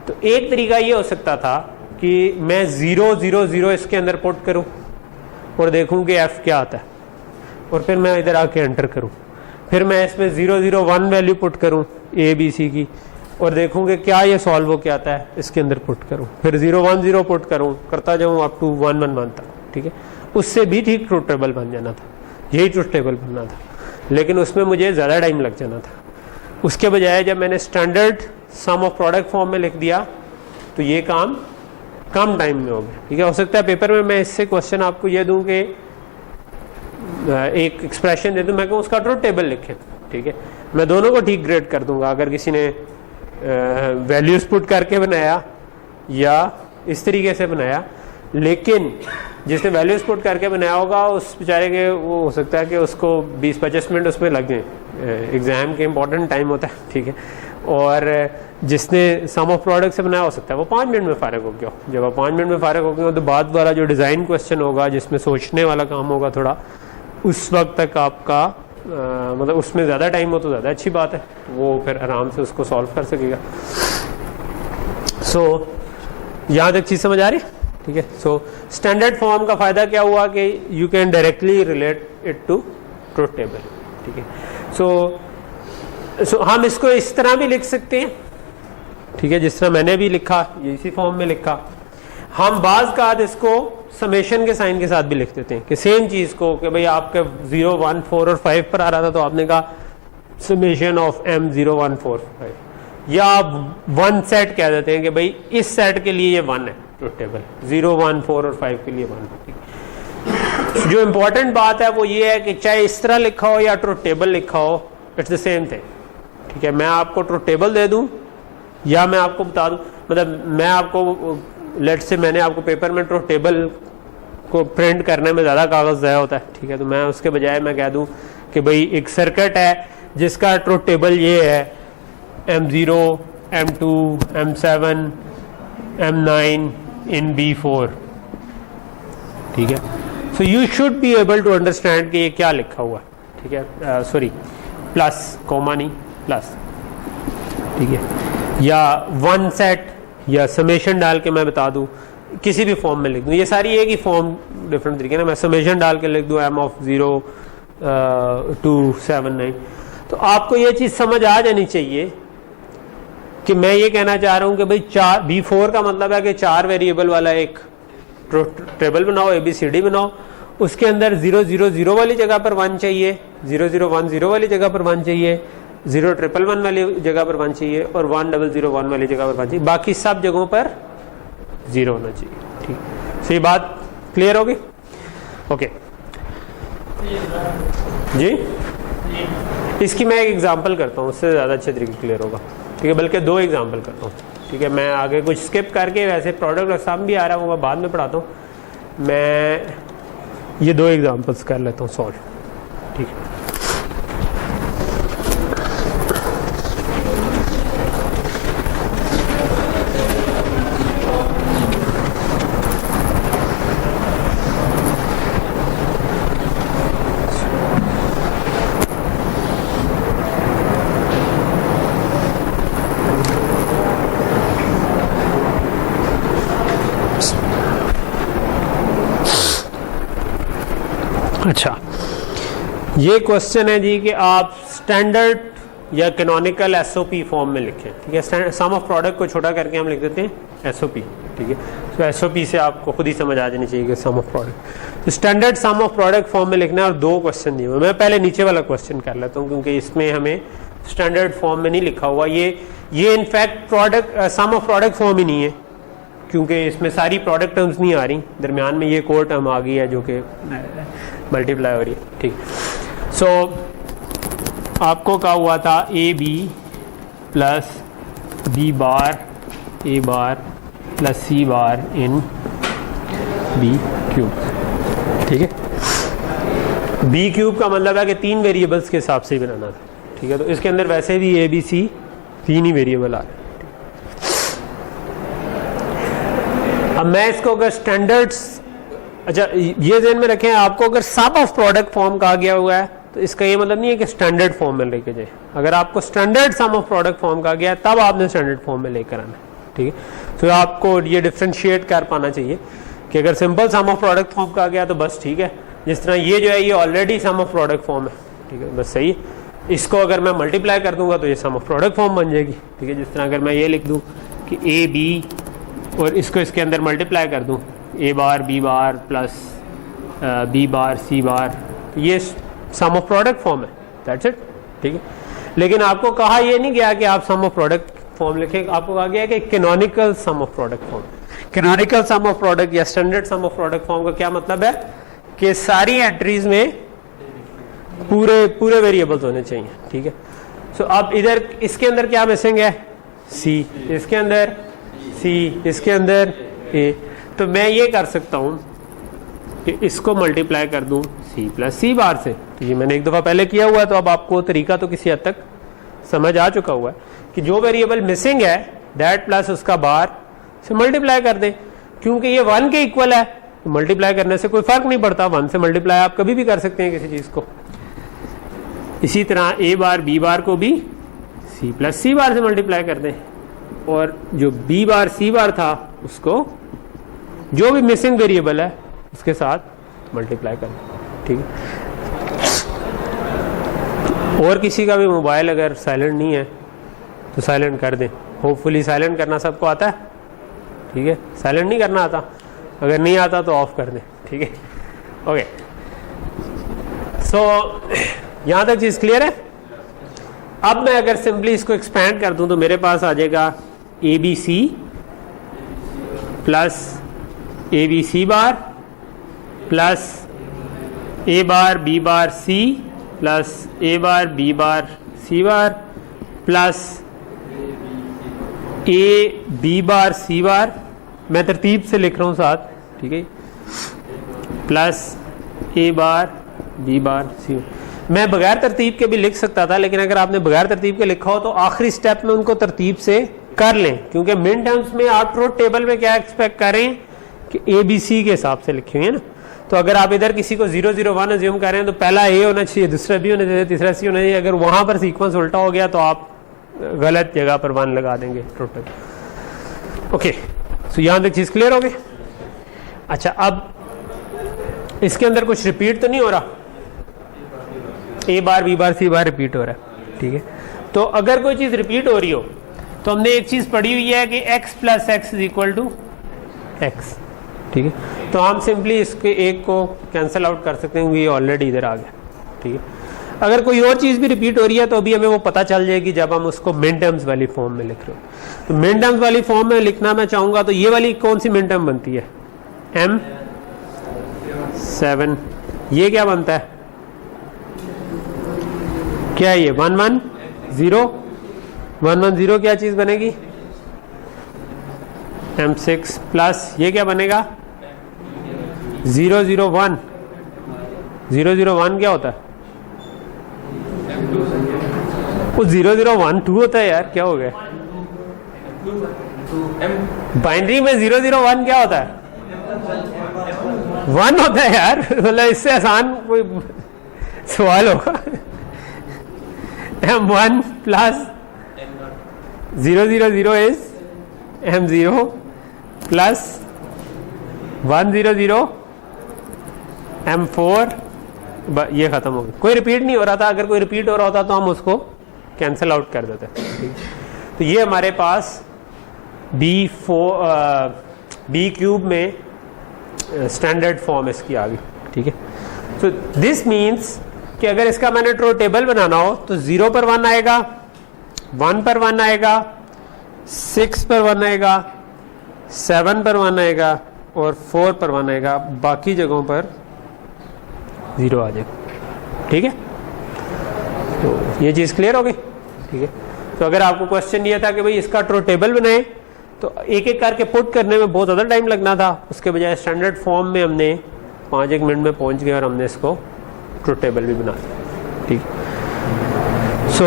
तो एक तरीका ये हो सकता था कि मैं 0 0 0 इसके अंदर पुट करूं और देखूं कि f क्या आता है, और फिर मैं इधर आके एंटर करूं, फिर मैं इसमें 0 0 1 वैल्यू पुट करूं a b c की, और देखूं कि क्या ये सॉल्व हो क्या आता है, इसके अंदर पुट करूं, फिर 0 1 0 पुट करूं, करता जाऊं अप टू 1 1 1 तक, ठीक है। उससे भी ठीक ट्रुथ टेबल बन जाना था, यही ट्रुथ टेबल बनना था, लेकिन उसमें मुझे ज़्यादा टाइम लग जाना था। उसके बजाय जब मैंने standard sum of product form में लिख दिया तो ये काम कम टाइम में हो गया, ठीक है। हो सकता है पेपर में मैं इससे क्वेश्चन आपको ये दूं कि एक एक्सप्रेशन दे दूं, मैं कहूँ उसका ट्रुथ टेबल लिखें, ठीक है, मैं दोनों को ठीक ग्रेड कर दूंगा, अगर किसी ने वैल्यूज पुट करके बनाया या इस तरीके से बनाया। लेकिन जिसने वैल्यूज पुट करके बनाया होगा उस बेचारे के वो हो सकता है कि उसको 20-25 मिनट उसमें लग जाए, एग्जाम के इंपॉर्टेंट टाइम होता है, ठीक है। और जिसने सम ऑफ प्रोडक्ट से बनाया हो सकता है वो 5 मिनट में फारिग हो गया। जब आप 5 मिनट में फारिग हो गए तो बाद वाला जो डिज़ाइन क्वेश्चन होगा जिसमें सोचने वाला काम होगा थोड़ा, उस वक्त तक आपका मतलब उसमें ज़्यादा टाइम हो तो ज़्यादा अच्छी बात है, वो फिर आराम से उसको सॉल्व कर सकेगा। सो यहाँ तक चीज़ समझ आ रही है, ठीक है। सो स्टैंडर्ड फॉर्म का फ़ायदा क्या हुआ कि you can directly relate it to truth table, ठीक है। सो हम इसको इस तरह भी लिख सकते हैं, ठीक है, जिस तरह मैंने भी लिखा, ये इसी फॉर्म में लिखा। हम बाज़ का इसको समेशन के साइन के साथ भी लिख देते हैं कि सेम चीज़ को कि भाई आपके 0 1 4 और 5 पर आ रहा था तो आपने कहा समेशन ऑफ m 0 1 4 5, या आप 1 सेट कह देते हैं कि भाई इस सेट के लिए ये 1 है ट्रुथ टेबल, 0 1 4 और 5 के लिए 1। जो इंपॉर्टेंट बात है वो ये है कि चाहे इस तरह लिखा हो या ट्रुथ टेबल लिखा हो, इट्स द सेम थिंग, ठीक है। मैं आपको ट्रुथ टेबल दे दूं या मैं आपको बता दूं, मतलब मैं आपको लेट से मैंने आपको पेपर में ट्रुथ टेबल को प्रिंट करने में ज़्यादा कागज़ ज़ाया होता है, ठीक है, तो मैं उसके बजाय मैं कह दूं कि भाई एक सर्किट है जिसका ट्रुथ टेबल ये है M0 M2 M7 M9 in B4, ठीक है। So you should be able to understand कि ये क्या लिखा हुआ है, ठीक है, सॉरी प्लस कोमा नहीं प्लस, ठीक है, या 1 सेट या समेशन डाल के मैं बता दूं, किसी भी फॉर्म में लिख दूं, ये सारी एक ही फॉर्म डिफरेंट तरीके ना, मैं समेशन डाल के लिख दूं m of 0 2 7 9, तो आपको ये चीज़ समझ आ जानी चाहिए कि मैं ये कहना चाह रहा हूं कि भाई 4 B4 का मतलब है कि 4 वेरिएबल वाला एक टेबल बनाओ, ABCD बनाओ, उसके अंदर 0 0 0 वाली जगह पर 1 चाहिए, 0 0 1 0 वाली जगह पर 1 चाहिए, 0 1 1 वाली जगह पर 1 चाहिए, और 1 0 0 1 वाली जगह पर 1 चाहिए, बाकी सब जगहों पर 0 होना चाहिए, ठीक। सही बात क्लियर होगी? ओके जी, इसकी मैं एक एग्जांपल करता हूँ, उससे ज़्यादा अच्छे तरीके क्लियर होगा, ठीक है, बल्कि 2 एग्जांपल करता हूँ, ठीक है। मैं आगे कुछ स्किप करके, वैसे प्रोडक्ट सम भी आ रहा हूँ मैं बाद में पढ़ाता हूँ, मैं ये 2 एग्जांपल्स कर लेता हूँ सॉल्व, ठीक है। अच्छा, ये क्वेश्चन है जी कि आप स्टैंडर्ड या कैनोनिकल एसओपी फॉर्म में लिखें, ठीक है। सम ऑफ प्रोडक्ट को छोटा करके हम लिख देते हैं एसओपी, ठीक है। तो एसओपी से आपको खुद ही समझ आ जानी चाहिए कि सम ऑफ प्रोडक्ट, तो standard sum of product form में लिखना है। और 2 क्वेश्चन दिए हुए, मैं पहले नीचे वाला क्वेश्चन कर लेता हूँ क्योंकि इसमें हमें स्टैंडर्ड फॉर्म में नहीं लिखा हुआ। ये in fact product sum of product form ही नहीं है क्योंकि इसमें सारी प्रोडक्ट टर्म्स नहीं आ रही, दरमियान में ये कोर टर्म आ गई है जो कि मल्टीप्लाई हो रही है, ठीक। सो आपको कहा हुआ था A B plus B bar A bar plus C bar in B cube, ठीक है। बी क्यूब का मतलब है कि 3 वेरिएबल्स के हिसाब से ही बनाना था, ठीक है। तो इसके अंदर वैसे भी ए बी सी 3 ही वेरिएबल आ रहे हैं। अब मैं इसको अगर स्टैंडर्ड्स, अच्छा ये ध्यान में रखें, आपको अगर सम ऑफ प्रोडक्ट फॉर्म कहा गया हुआ है तो इसका ये मतलब नहीं है कि स्टैंडर्ड फॉर्म में लेके जाए। अगर आपको standard sum of product form कहा गया है तब आपने स्टैंडर्ड फॉर्म में लेकर आना है, ठीक है। तो आपको ये डिफ्रेंशिएट कर पाना चाहिए कि अगर simple sum of product form कहा गया तो बस ठीक है। जिस तरह ये जो है ये already sum of product form है, ठीक है, बस सही। इसको अगर मैं मल्टीप्लाई कर दूंगा तो ये सम ऑफ प्रोडक्ट फॉर्म बन जाएगी, ठीक है। जिस तरह अगर मैं ये लिख दूं कि ए बी और इसको इसके अंदर मल्टीप्लाई कर दूं A bar B bar plus B bar C bar, ये सम ऑफ प्रोडक्ट फॉर्म है, दैट्स इट, ठीक है। लेकिन आपको कहा ये नहीं गया कि आप सम ऑफ प्रोडक्ट फॉर्म लिखें, आपको कहा गया कि canonical sum of product form. Canonical sum of product या standard sum of product form का क्या मतलब है कि सारी एंट्रीज में पूरे वेरिएबल्स होने चाहिए, ठीक है। सो अब इधर इसके अंदर क्या मिसिंग है, सी, इसके अंदर सी, इसके अंदर ए। तो मैं ये कर सकता हूं कि इसको मल्टीप्लाई कर दूं सी प्लस सी बार से, तो ये मैंने एक दफा पहले किया हुआ है। तो अब आपको तरीका तो किसी हद तक समझ आ चुका हुआ है कि जो वेरिएबल मिसिंग है दैट प्लस उसका बार से मल्टीप्लाई कर दे, क्योंकि ये 1 के इक्वल है। तो मल्टीप्लाई करने से कोई फर्क नहीं पड़ता, 1 से मल्टीप्लाई आप कभी भी कर सकते हैं किसी चीज को। इसी तरह ए बार बी बार को भी सी प्लस सी बार से मल्टीप्लाई कर दें, और जो बी बार सी बार था उसको जो भी मिसिंग वेरिएबल है उसके साथ मल्टीप्लाई कर दें, ठीक है। और किसी का भी मोबाइल अगर साइलेंट नहीं है तो साइलेंट कर दें। होपफुली साइलेंट करना सबको आता है, ठीक है। साइलेंट नहीं करना आता, अगर नहीं आता तो ऑफ कर दें, ठीक है। ओके, सो यहां तक चीज क्लियर है। अब मैं अगर सिंपली इसको एक्सपैंड कर दूं तो मेरे पास आ जाएगा A B C plus A B C bar plus A bar B bar C plus A bar B bar C bar plus A B bar C bar, मैं तरतीब से लिख रहा हूं साथ, ठीक है, plus A bar B bar सी। मैं बगैर तरतीब के भी लिख सकता था, लेकिन अगर आपने बगैर तरतीब के लिखा हो तो आखिरी स्टेप में उनको तरतीब से कर लें, क्योंकि मिन टर्म्स में आप ट्रूथ टेबल में क्या एक्सपेक्ट करें कि ए बी सी के हिसाब से लिखे हुए हैं ना। तो अगर आप इधर किसी को 0 0 1 अज्यूम कर रहे हैं तो पहला ए होना चाहिए, दूसरा बी होना चाहिए, तीसरा सी होना चाहिए। अगर वहां पर सीक्वेंस उल्टा हो गया तो आप गलत जगह पर 1 लगा देंगे ट्रूथ टेबल। ओके, सो यहां तक चीज क्लियर हो गई। अच्छा, अब इसके अंदर कुछ रिपीट तो नहीं हो रहा, ए बार बी बार सी बार रिपीट हो रहा है, ठीक है। तो अगर कोई चीज रिपीट हो रही हो तो हमने एक चीज पढ़ी हुई है कि x plus X is equal to X, ठीक है। तो हम सिंपली इसके एक को कैंसिल आउट कर सकते हैं, ये ऑलरेडी इधर आ गया, ठीक है। अगर कोई और चीज भी रिपीट हो रही है तो अभी हमें वो पता चल जाएगी जब हम उसको मिन टर्म्स वाली फॉर्म में लिख रहे हो। तो मिन टर्म्स वाली फॉर्म में लिखना मैं चाहूंगा तो ये वाली कौन सी मिन टर्म बनती है, M7। ये क्या बनता है, क्या है ये 1 1 0 1 1 0 क्या चीज बनेगी, M6 प्लस ये क्या बनेगा 0 0 1 0 0 1 क्या होता है, वो 0 0 1 2 होता है यार, क्या हो गया। बाइनरी में 0 0 1 क्या होता है, 1 होता है यार, मतलब इससे आसान कोई सवाल होगा। M1 plus 0 0 0 is M0 plus 1 0 0 M4, ये खत्म हो गया। कोई रिपीट नहीं हो रहा था, अगर कोई रिपीट हो रहा होता तो हम उसको कैंसिल आउट कर देते हैं। तो ये हमारे पास बी क्यूब में स्टैंडर्ड फॉर्म इसकी आ गई, ठीक है। सो दिस मीन्स कि अगर इसका मैंने ट्रूथ टेबल बनाना हो तो 0 पर 1 आएगा, 1 पर 1 आएगा, 6 पर 1 आएगा, 7 पर 1 आएगा और 4 पर 1 आएगा, बाकी जगहों पर 0 आ जाएगा, ठीक है। तो ये चीज़ क्लियर हो गई, ठीक है। तो अगर आपको क्वेश्चन ये था कि भाई इसका ट्रूथ टेबल बनाए तो एक एक करके पुट करने में बहुत ज़्यादा टाइम लगना था, उसके बजाय स्टैंडर्ड फॉर्म में हमने 5-1 मिनट में पहुंच गए और हमने इसको ट्रूथ टेबल भी बना दिया, ठीक है। सो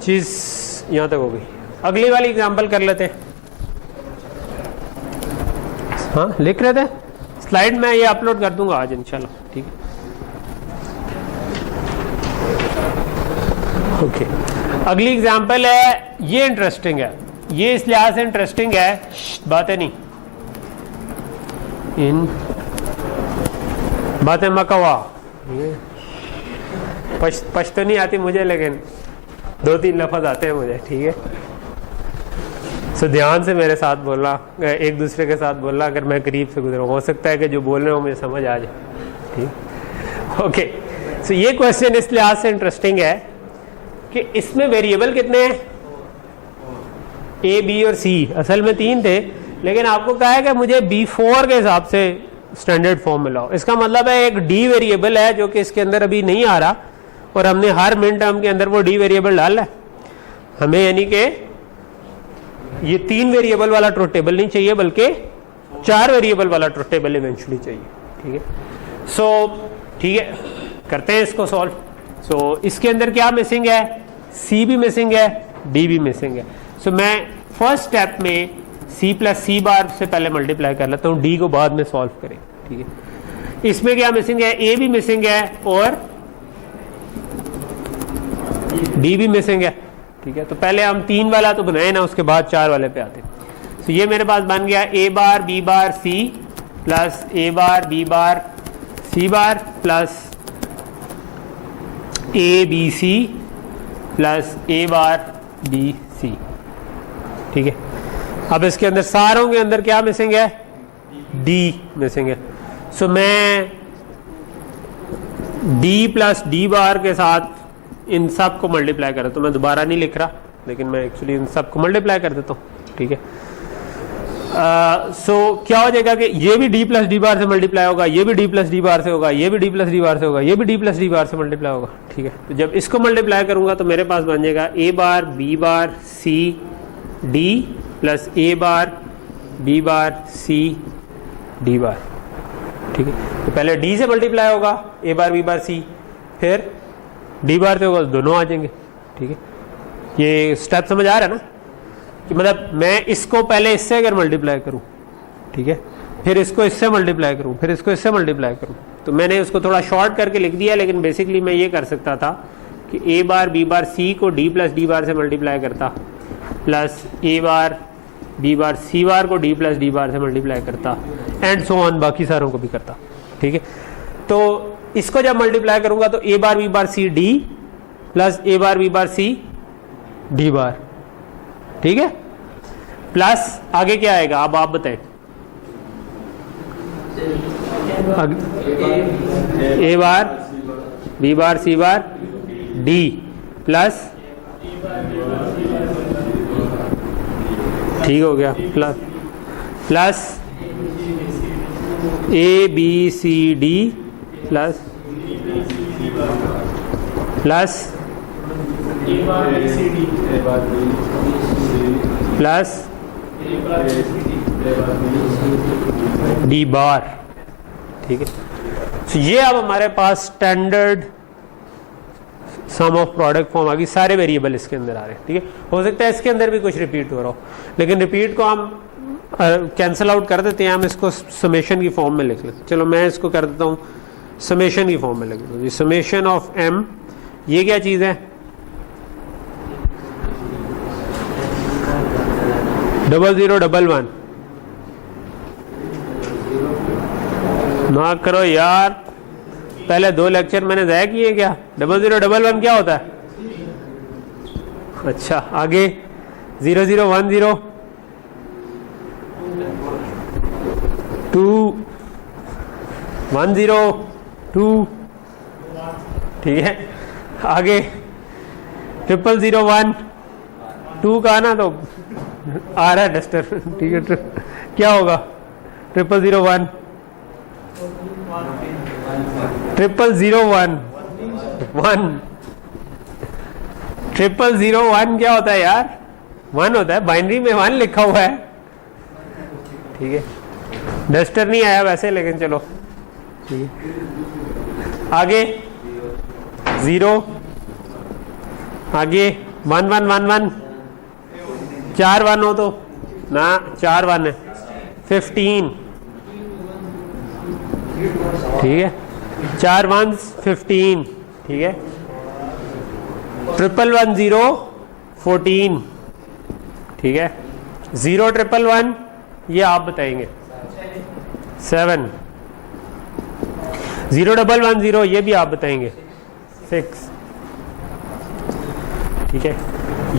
चीज़ यहाँ तक हो गई। अगली वाली एग्जांपल कर लेते हैं। हाँ लिख रहे थे, स्लाइड में ये अपलोड कर दूंगा आज इंशाल्लाह, ठीक है। ओके अगली एग्जांपल है, ये इंटरेस्टिंग है, ये इस लिहाज से इंटरेस्टिंग है, बातें नहीं इन बातें मकवा, पश्तो नहीं आती मुझे लेकिन 2-3 लफ्ज आते हैं मुझे, ठीक है। सो ध्यान से मेरे साथ बोलना, एक दूसरे के साथ बोलना, अगर मैं करीब से गुजरूँ हो सकता है कि जो बोल रहे हो मुझे समझ आ जाए, ठीक। ओके सो ये क्वेश्चन इस लिहाज से इंटरेस्टिंग है कि इसमें वेरिएबल कितने हैं, ए बी और सी, असल में 3 थे, लेकिन आपको कहा है कि मुझे B4 के हिसाब से स्टैंडर्ड फॉर्म मिलाओ। इसका मतलब है एक डी वेरिएबल है जो कि इसके अंदर अभी नहीं आ रहा और हमने हर मिन टर्म के अंदर वो डी वेरिएबल डाला है हमें, यानी कि ये 3 वेरिएबल वाला ट्रूथ टेबल नहीं चाहिए बल्कि 4 वेरिएबल वाला ट्रूथ टेबल इवेंचुअली चाहिए, ठीक है। सो ठीक है करते हैं इसको सॉल्व। सो इसके अंदर क्या मिसिंग है, सी भी मिसिंग है, डी भी मिसिंग है। सो मैं फर्स्ट स्टेप में सी प्लस सी बार से पहले मल्टीप्लाई कर लेता हूँ, डी को बाद में सॉल्व करें, ठीक है। इसमें क्या मिसिंग है, ए भी मिसिंग है और डी भी मिसिंग है, ठीक है। तो पहले हम 3 वाला तो बनाए ना, उसके बाद 4 वाले पे आते हैं। तो ये मेरे पास बन गया A bar B bar C plus A bar B bar C bar plus A B C plus A bar B C, ठीक है। अब इसके अंदर सारों के अंदर क्या मिसिंग है, डी मिसिंग है। सो मैं डी प्लस डी बार के साथ इन सब को मल्टीप्लाई कर देता हूं, मैं दोबारा नहीं लिख रहा लेकिन मैं एक्चुअली इन सब को मल्टीप्लाई कर देता हूं, ठीक है। सो क्या हो जाएगा कि ये भी डी प्लस डी बार से मल्टीप्लाई होगा, ये भी डी प्लस डी बार से होगा, ये भी डी प्लस डी बार से होगा, ये भी डी प्लस डी बार से मल्टीप्लाई होगा, ठीक है। तो जब इसको मल्टीप्लाई करूंगा तो मेरे पास बन जाएगा A bar B bar C D plus A bar B bar C D bar, ठीक है। तो पहले डी से मल्टीप्लाई होगा ए बार बी बार सी, फिर डी बार से होगा तो दोनों आ जाएंगे, ठीक है। ये स्टेप समझ आ रहा है ना, कि मतलब मैं इसको पहले इससे अगर मल्टीप्लाई करूं, ठीक है, फिर इसको इससे मल्टीप्लाई करूं, फिर इसको इससे मल्टीप्लाई करूं, तो मैंने उसको थोड़ा शॉर्ट करके लिख दिया, लेकिन बेसिकली मैं ये कर सकता था कि ए बार बी बार सी को डी प्लस डी बार से मल्टीप्लाई करता, plus A bar B bar C bar को डी प्लस डी बार से मल्टीप्लाई करता, एंड सो ऑन बाकी सारों को भी करता, ठीक है। तो इसको जब मल्टीप्लाई करूंगा तो A bar B bar C D plus A bar B bar C D bar, ठीक है। प्लस आगे क्या आएगा अब आप बताएं, A bar B bar C bar D plus, ठीक हो गया, plus A B C D plus plus D bar, ठीक है। तो ये अब हमारे पास standard sum of product form आ गई, सारे वेरिएबल इसके अंदर आ रहे हैं, ठीक है। हो सकता है इसके अंदर भी कुछ रिपीट हो रहा हो, लेकिन रिपीट को हम कैंसिल आउट कर देते हैं, हम इसको समेशन की फॉर्म में लिख लेते। चलो मैं इसको कर देता हूँ समेशन की फॉर्म में लिख देता हूँ, समेशन ऑफ एम, ये क्या चीज़ है, 0011, मार्क करो यार, पहले 2 लेक्चर मैंने ज़ाया किए क्या, 0011 क्या होता है, अच्छा आगे 0 0 1 0 2 1 0 2, ठीक है। आगे 0 0 1 2 का ना तो आ रहा है डस्टर, ठीक है। क्या होगा 0 0 1 0 0 1 1 0 0 1 क्या होता है यार? 1 होता है, बाइनरी में 1 लिखा हुआ है, ठीक है। डस्टर नहीं आया वैसे, लेकिन चलो ठीक है। आगे 0, आगे 1 1 1 1, 4 1 हो तो ना, 4 1 है 15, ठीक है। 4 1 15, ठीक है। 1 1 0 14, ठीक है। 0 1 1 ये आप बताएंगे 7, 0 1 1 0 ये भी आप बताएंगे 6, ठीक है।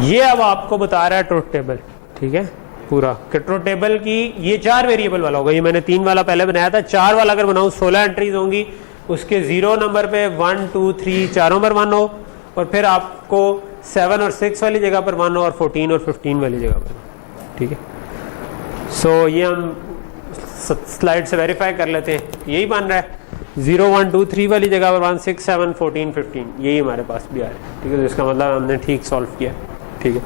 ये अब आपको बता रहा है ट्रुथ टेबल, ठीक है, पूरा कि ट्रुथ टेबल की ये 4 वेरिएबल वाला होगा। ये मैंने 3 वाला पहले बनाया था, 4 वाला अगर बनाऊं 16 एंट्रीज होंगी, उसके 0 नंबर पे 1 2 3 चारों पर 1 हो, और फिर आपको 7 और 6 वाली जगह पर 1 हो, और 14 और 15 वाली जगह पर, ठीक है। सो ये हम स्लाइड से वेरीफाई कर लेते हैं, यही बन रहा है। 0 1 2 3 वाली जगह पर 1 6 7 14 15 यही हमारे पास भी आ रहा है, ठीक है। तो इसका मतलब हमने ठीक सॉल्व किया, ठीक है।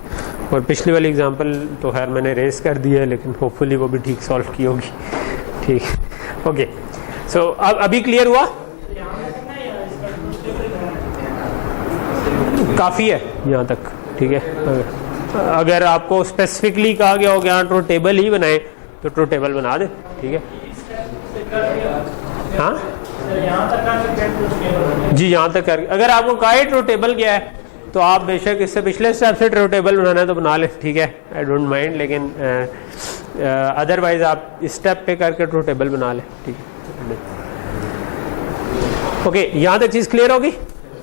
और पिछली वाली एग्जांपल तो खैर मैंने रेस कर दी है, लेकिन होपफुली वो भी ठीक सॉल्व की होगी, ठीक है। ओके, सो अब अभी क्लियर हुआ? काफ़ी है यहाँ तक, ठीक है। अगर आपको स्पेसिफिकली कहा गया हो कि ट्रुथ टेबल ही बनाए तो ट्रुथ टेबल बना दे, ठीक है। हाँ जी, यहाँ तक कर, अगर आपको कहा ट्रुथ टेबल क्या है तो आप बेशक इससे पिछले स्टेप से ट्रुथ टेबल बनाना है तो बना ले, ठीक है, आई डोंट माइंड। लेकिन अदरवाइज आप इस स्टेप पे करके ट्रुथ टेबल बना ले, ठीक है। ओके, यहाँ तक चीज़ क्लियर होगी,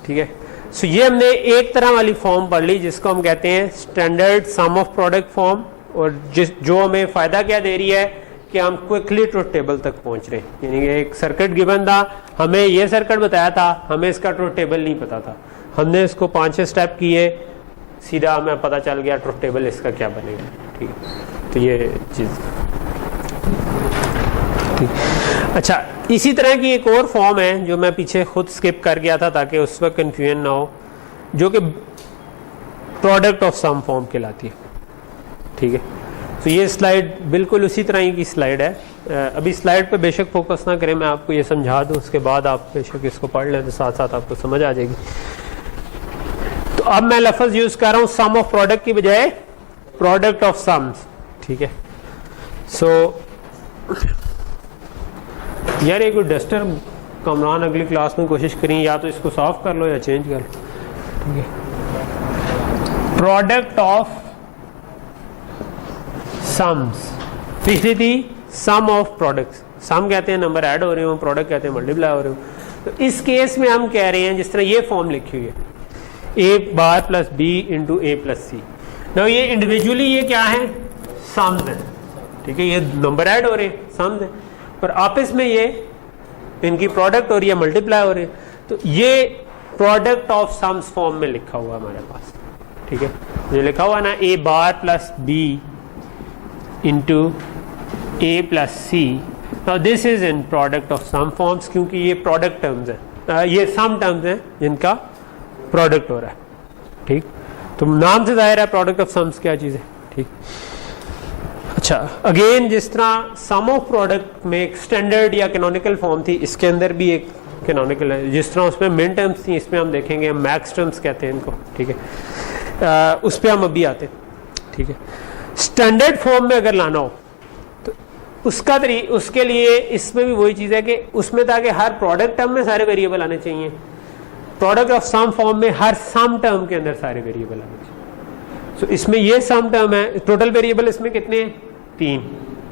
ठीक है। सो ये हमने एक तरह वाली फॉर्म पढ़ ली जिसको हम कहते हैं standard sum of product form, और जो हमें फ़ायदा क्या दे रही है कि हम क्विकली ट्रुथ टेबल तक पहुंच रहे हैं। यानी कि एक सर्किट गिवन था, हमें ये सर्किट बताया था, हमें इसका ट्रुथ टेबल नहीं पता था, हमने इसको 5-6 स्टेप किए, सीधा हमें पता चल गया ट्रुथ टेबल इसका क्या बनेगा, ठीक है। तो ये चीज़ ठीक। अच्छा, इसी तरह की एक और फॉर्म है जो मैं पीछे खुद स्किप कर गया था ताकि उस वक्त कन्फ्यूजन ना हो, जो कि प्रोडक्ट ऑफ सम फॉर्म कहलाती है, ठीक है। तो ये स्लाइड बिल्कुल उसी तरह की स्लाइड है। अभी स्लाइड पे बेशक फोकस ना करें, मैं आपको ये समझा दूं, उसके बाद आप बेशक इसको पढ़ लें तो साथ साथ आपको समझ आ जाएगी। तो अब मैं लफ्ज़ यूज कर रहा हूँ सम ऑफ प्रोडक्ट की बजाय प्रोडक्ट ऑफ सम्स, ठीक है। सो यार ये कोई डस्टर कमरान अगली क्लास में कोशिश करें, या तो इसको सॉल्व कर लो या चेंज कर लो, ठीक है। प्रोडक्ट ऑफ सम्स, पिछली थी सम ऑफ प्रोडक्ट्स, सम कहते हैं नंबर ऐड हो रहे हो, प्रोडक्ट कहते हैं मल्टीप्लाई हो रहे हो। तो इस केस में हम कह रहे हैं जिस तरह ये फॉर्म लिखी हुई है, a bar plus b into A plus C. ना ये इंडिविजुअली ये क्या है, सम्स है, ठीक है, ये नंबर ऐड हो रहे हैं, सम्स है, और आपस में ये इनकी प्रोडक्ट हो रही है, मल्टीप्लाई हो रही है। तो ये प्रोडक्ट ऑफ सम्स फॉर्म में लिखा हुआ हमारे पास, ठीक है। ये लिखा हुआ ना a bar plus b into A plus C. Now this is in product of sum forms, क्योंकि ये प्रोडक्ट टर्म्स है, ये सम टर्म्स हैं जिनका प्रोडक्ट हो रहा है, ठीक। तो नाम से जाहिर है प्रोडक्ट ऑफ सम्स क्या चीज़ है, ठीक। अच्छा, अगेन जिस तरह सम ऑफ प्रोडक्ट में एक स्टैंडर्ड या कैनोनिकल फॉर्म थी, इसके अंदर भी एक कैनोनिकल है। जिस तरह उसमें मिन टर्म्स थी, इसमें हम देखेंगे मैक्स टर्म्स कहते हैं इनको, ठीक है। उस पर हम अभी आते हैं, ठीक है। स्टैंडर्ड फॉर्म में अगर लाना हो तो उसके लिए इसमें भी वही चीज़ है कि उसमें ताकि हर प्रोडक्ट टर्म में सारे वेरिएबल आने चाहिए, प्रोडक्ट ऑफ सम फॉर्म में हर सम टर्म के अंदर सारे वेरिएबल आने चाहिए। सो इसमें ये सम टर्म है, टोटल वेरिएबल इसमें कितने हैं, 3,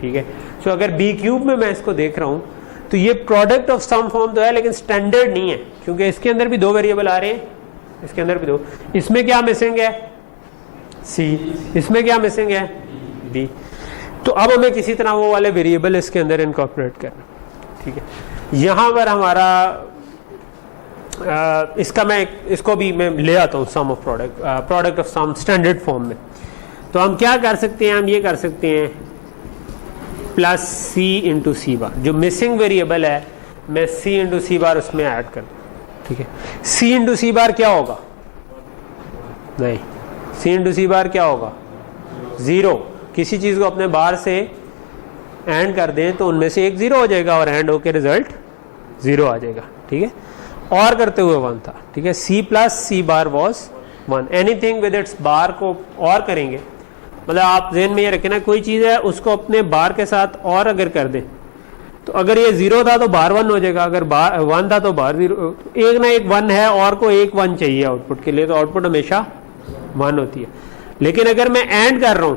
ठीक है। सो अगर बी क्यूब में मैं इसको देख रहा हूँ तो ये प्रोडक्ट ऑफ सम फॉर्म तो है, लेकिन स्टैंडर्ड नहीं है, क्योंकि इसके अंदर भी 2 वेरिएबल आ रहे हैं, इसके अंदर भी 2। इसमें क्या मिसिंग है, सी, इसमें क्या मिसिंग है, बी। तो अब हमें किसी तरह वो वाले वेरिएबल इसके अंदर इनकॉर्पोरेट करना, ठीक है। यहाँ पर हमारा इसका मैं इसको भी मैं ले आता हूँ sum of product of sum standard form में। तो हम क्या कर सकते हैं, हम ये कर सकते हैं प्लस सी इंटू सी बार, जो मिसिंग वेरिएबल है मैं सी इंटू सी बार उसमें ऐड कर दूँ, ठीक है। सी इंटू सी बार क्या होगा, नहीं, सी इंटू सी बार क्या होगा, 0। किसी चीज़ को अपने बाहर से एंड कर दें तो उनमें से एक 0 हो जाएगा और एंड होकर रिजल्ट 0 आ जाएगा, ठीक है। और करते हुए 1 था, ठीक है। C plus C bar was 1, anything with its bar को और करेंगे, मतलब आप ज़हन में ये रखें ना, कोई चीज़ है उसको अपने बार के साथ और अगर कर दें तो अगर ये 0 था तो बार 1 हो जाएगा, अगर बार 1 था तो बार 0, एक ना एक 1 है और को एक 1 चाहिए आउटपुट के लिए, तो आउटपुट हमेशा 1 होती है। लेकिन अगर मैं एंड कर रहा हूं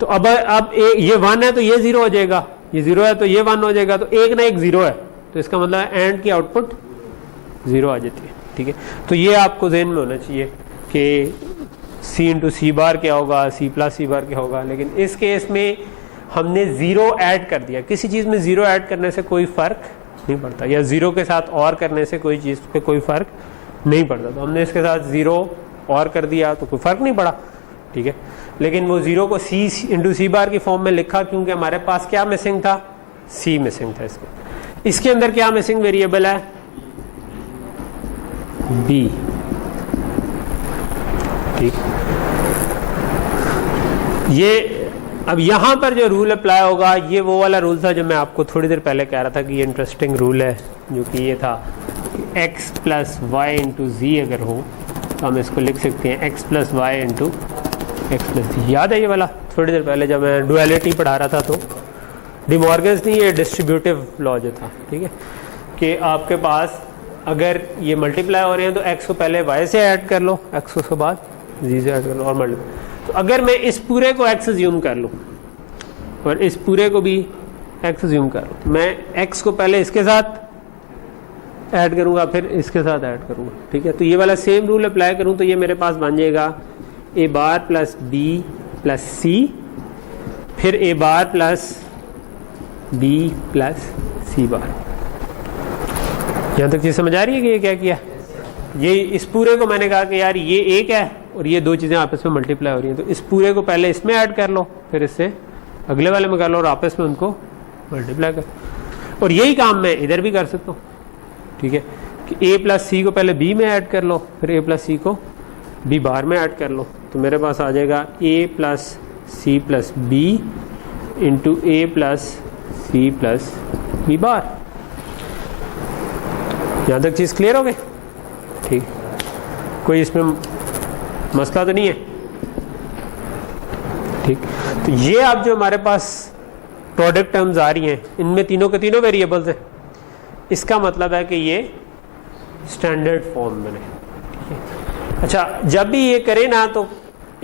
तो अब ये 1 है तो ये 0 हो जाएगा, ये 0 है तो ये 1 हो जाएगा, तो एक ना एक 0 है, तो इसका मतलब एंड की आउटपुट 0 आ जाती है, ठीक है। तो ये आपको ज़हन में होना चाहिए कि सी इंटू सी बार क्या होगा, सी प्लस सी बार क्या होगा। लेकिन इस केस में हमने 0 ऐड कर दिया, किसी चीज़ में 0 ऐड करने से कोई फ़र्क नहीं पड़ता, या 0 के साथ और करने से कोई चीज़ पे कोई फ़र्क नहीं पड़ता। तो हमने इसके साथ 0 और कर दिया तो कोई फ़र्क नहीं पड़ा, ठीक है। लेकिन वो 0 को सी इंटू सी बार की फॉर्म में लिखा क्योंकि हमारे पास क्या मिसिंग था, सी मिसिंग था। इसके अंदर क्या मिसिंग वेरिएबल है, बी, ठीक। ये अब यहां पर जो रूल अप्लाई होगा ये वो वाला रूल था जो मैं आपको थोड़ी देर पहले कह रहा था कि ये इंटरेस्टिंग रूल है, जो कि ये था x plus Y into Z अगर हो तो हम इसको लिख सकते हैं x plus Y into X plus Z. याद है ये वाला, थोड़ी देर पहले जब मैं डुअलिटी पढ़ा रहा था तो डी मॉर्गन्स नहीं, ये डिस्ट्रीब्यूटिव लॉ जो था, ठीक है, कि आपके पास अगर ये मल्टीप्लाई हो रहे हैं तो x को पहले y से ऐड कर लो, x उसके बाद z से ऐड कर लो और मल्टीप्लाई। तो अगर मैं इस पूरे को x अज्यूम कर लूँ और इस पूरे को भी x अज्यूम कर लूँ, मैं x को पहले इसके साथ ऐड करूँगा फिर इसके साथ ऐड करूँगा, ठीक है। तो ये वाला सेम रूल अप्लाई करूँ तो ये मेरे पास बन जाएगा a bar plus b plus c, फिर a bar plus b plus c बार। यहाँ तक चीज़ समझ आ रही है कि ये क्या किया, ये इस पूरे को मैंने कहा कि यार ये एक है और ये दो चीज़ें आपस में मल्टीप्लाई हो रही हैं, तो इस पूरे को पहले इसमें ऐड कर लो फिर इससे अगले वाले में कर लो और आपस में उनको मल्टीप्लाई कर। और यही काम मैं इधर भी कर सकता हूँ, ठीक है, कि a प्लस सी को पहले b में ऐड कर लो फिर a प्लस सी को b बार में ऐड कर लो, तो मेरे पास आ जाएगा a plus C plus b into a plus C plus b bar. यहाँ तक चीज़ क्लियर हो गई, ठीक, कोई इसमें मसला तो नहीं है, ठीक। तो ये आप जो हमारे पास प्रोडक्ट टर्म्स आ रही हैं इनमें तीनों के तीनों वेरिएबल्स हैं, इसका मतलब है कि ये स्टैंडर्ड फॉर्म में है, ठीक है। अच्छा, जब भी ये करें ना तो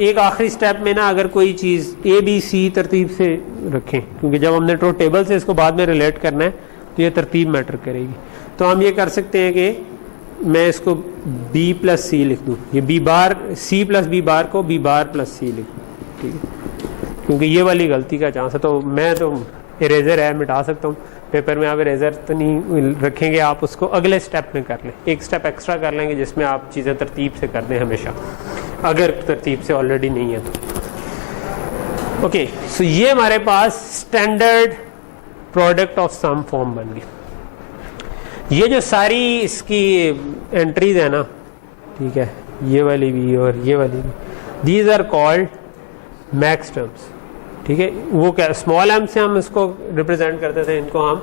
एक आखिरी स्टेप में ना अगर कोई चीज़ ए बी सी तरतीब से रखें, क्योंकि जब हमने ट्रूथ टेबल से इसको बाद में रिलेट करना है तो ये तरतीब मैटर करेगी। तो हम ये कर सकते हैं कि मैं इसको b प्लस सी लिख दूँ, ये b बार c प्लस b बार को b बार प्लस सी लिख दूँ, ठीक है, क्योंकि ये वाली गलती का चांस है। तो मैं तो इरेजर है मिटा सकता हूँ पेपर में, आप इरेजर तो नहीं रखेंगे, आप उसको अगले स्टेप में कर लें, एक स्टेप एक्स्ट्रा कर लेंगे जिसमें आप चीज़ें तरतीब से कर दें हमेशा, अगर तरतीब से ऑलरेडी नहीं है तो। ओके, सो ये हमारे पास standard product of sum form बन गई। ये जो सारी इसकी एंट्रीज है ना, ठीक है, ये वाली भी और ये वाली भी, these are called max terms, ठीक है। वो क्या स्मॉल एम से हम इसको रिप्रेजेंट करते थे, इनको हम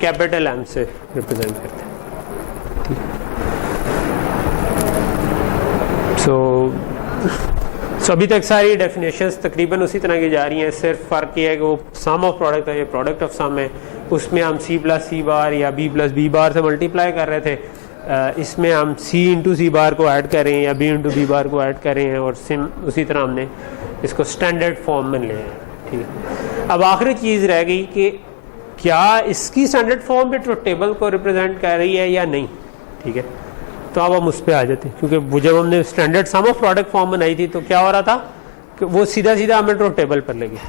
कैपिटल एम से रिप्रेजेंट करते हैं, ठीक है। सो अभी तक सारी डेफिनेशंस तकरीबन उसी तरह की जा रही हैं, सिर्फ फ़र्क ये है कि वो सम ऑफ प्रोडक्ट है, ये प्रोडक्ट ऑफ सम है, उसमें हम c प्लस सी बार या b प्लस b बार से मल्टीप्लाई कर रहे थे, इसमें हम c इंटू सी बार को ऐड कर रहे हैं या b इंटू b बार को ऐड कर रहे हैं, और सिम उसी तरह हमने इसको स्टैंडर्ड फॉर्म में ले हैं, ठीक है। अब आखिरी चीज़ रह गई कि क्या इसकी स्टैंडर्ड फॉर्म भी ट्रुथ टेबल को रिप्रेजेंट कर रही है या नहीं, ठीक है। तो अब हम उस पर आ जाते हैं, क्योंकि जब हमने standard sum of product form बनाई थी तो क्या हो रहा था कि वो सीधा सीधा हमें ट्रुथ टेबल पर ले गया।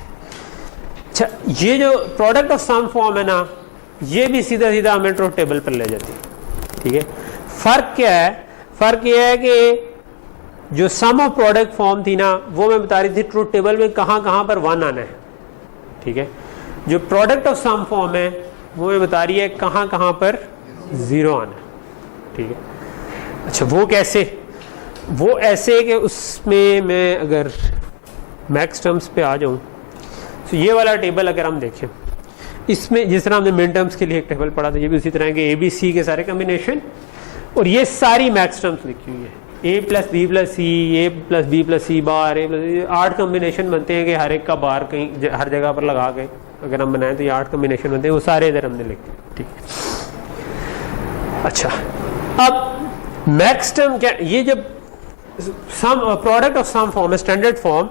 अच्छा, ये जो प्रोडक्ट ऑफ सम फॉर्म है ना, ये भी सीधा सीधा हमें ट्रुथ टेबल पर ले जाती है। ठीक है, फर्क क्या है? फर्क ये है कि जो सम ऑफ प्रोडक्ट फॉर्म थी ना, वो मैं बता रही थी ट्रुथ टेबल में कहाँ कहाँ पर 1 आना है। ठीक है, जो प्रोडक्ट ऑफ सम फॉर्म है वो मैं बता रही है कहाँ कहाँ पर 0 आना है। ठीक है, अच्छा वो कैसे? वो ऐसे कि उसमें मैं अगर मैक्स टर्म्स पे आ जाऊँ तो ये वाला टेबल अगर हम देखें, इसमें जिस तरह हमने मिन टर्म्स के लिए एक टेबल पढ़ा था, ये भी उसी तरह के ABC के सारे कम्बिनेशन, और ये सारी मैक्स टर्म्स लिखी हुई है, A plus B plus C, A plus B plus C bar, A plus 8 combination बनते हैं कि हर एक का बार कहीं हर जगह पर लगा के अगर हम बनाएं तो ये 8 कम्बिनेशन बनते हैं, वो सारे इधर हमने लिखे। ठीक है, अच्छा अब मैक्स टर्म क्या? ये जब sum product of sum form है, स्टैंडर्ड फॉर्म,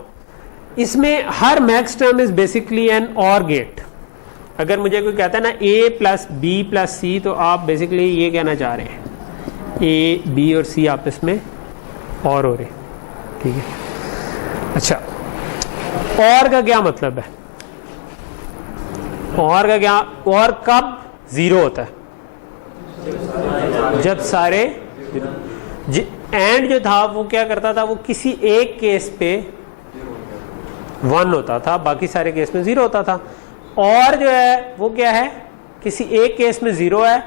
इसमें हर max term is basically an or gate. अगर मुझे कोई कहता है ना A plus B plus C, तो आप बेसिकली ये कहना चाह रहे हैं A, B और C आपस में और हो रहे। ठीक है, अच्छा और का क्या मतलब है? और का क्या? और कब 0 होता है? जब सारे एंड जो था वो क्या करता था, वो किसी एक केस पे 1 होता था, बाकी सारे केस में 0 होता था। और जो है वो क्या है? किसी एक केस में 0 है,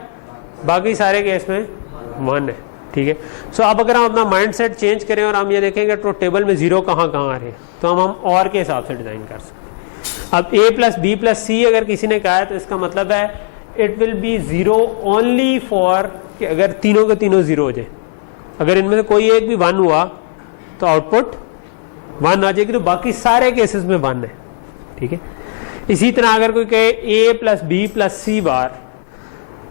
बाकी सारे केस में 1 है। ठीक है, सो अब अगर हम अपना माइंडसेट चेंज करें और हम ये देखेंगे ट्रुथ टेबल में 0 कहाँ कहाँ आ रहे हैं, तो हम और के हिसाब से डिजाइन कर सकते हैं। अब A प्लस बी प्लस सी अगर किसी ने कहा है तो इसका मतलब है it will be 0 only for, कि अगर तीनों के तीनों 0 हो जाए, अगर इनमें से कोई एक भी 1 हुआ तो आउटपुट 1 आ जाएगी, तो बाकी सारे केसेस में 1 है। ठीक है, इसी तरह अगर कोई कहे A plus B plus C बार,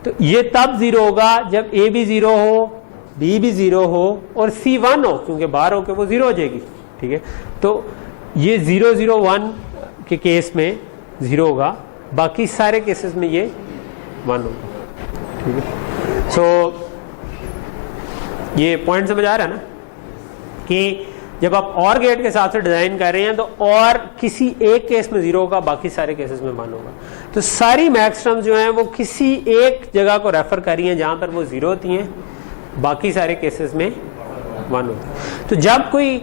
तो ये तब 0 होगा जब A भी 0 हो, B भी 0 हो और C 1 हो, क्योंकि बाहर होकर वो 0 हो जाएगी। ठीक है, तो ये 0 0 1 के केस में 0 होगा, बाकी सारे केसेस में ये 1 होगा। ठीक है, सो ये पॉइंट समझ आ रहा है ना कि जब आप और गेट के साथ से डिजाइन कर रहे हैं तो और किसी एक केस में 0 होगा, बाकी सारे केसेस में 1 होगा। तो सारी मैक्स टर्म्स जो हैं वो किसी एक जगह को रेफर कर रही हैं जहां पर वो 0 होती हैं, बाकी सारे केसेस में 1 होता है। तो जब कोई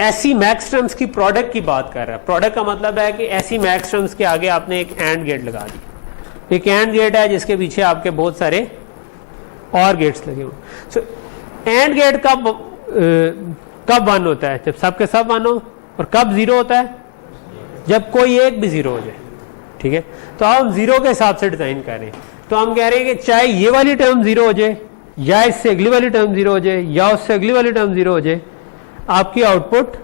ऐसी मैक्स टर्म्स की प्रोडक्ट की बात कर रहा है, प्रोडक्ट का मतलब है कि ऐसी मैक्स टर्म्स के आगे आपने एक एंड गेट लगा दी। एक एंड गेट है जिसके पीछे आपके बहुत सारे और गेट्स लगे हुए। सो एंड गेट कब 1 होता है? जब सब के सब 1 हो। और कब 0 होता है? जब कोई एक भी 0 हो जाए। ठीक है, तो हम 0 के हिसाब से डिजाइन कर रहे हैं, तो हम कह रहे हैं कि चाहे ये वाली टर्म 0 हो जाए, या इससे अगली वाली टर्म 0 हो जाए, या उससे अगली वाली टर्म 0 हो जाए, आपकी आउटपुट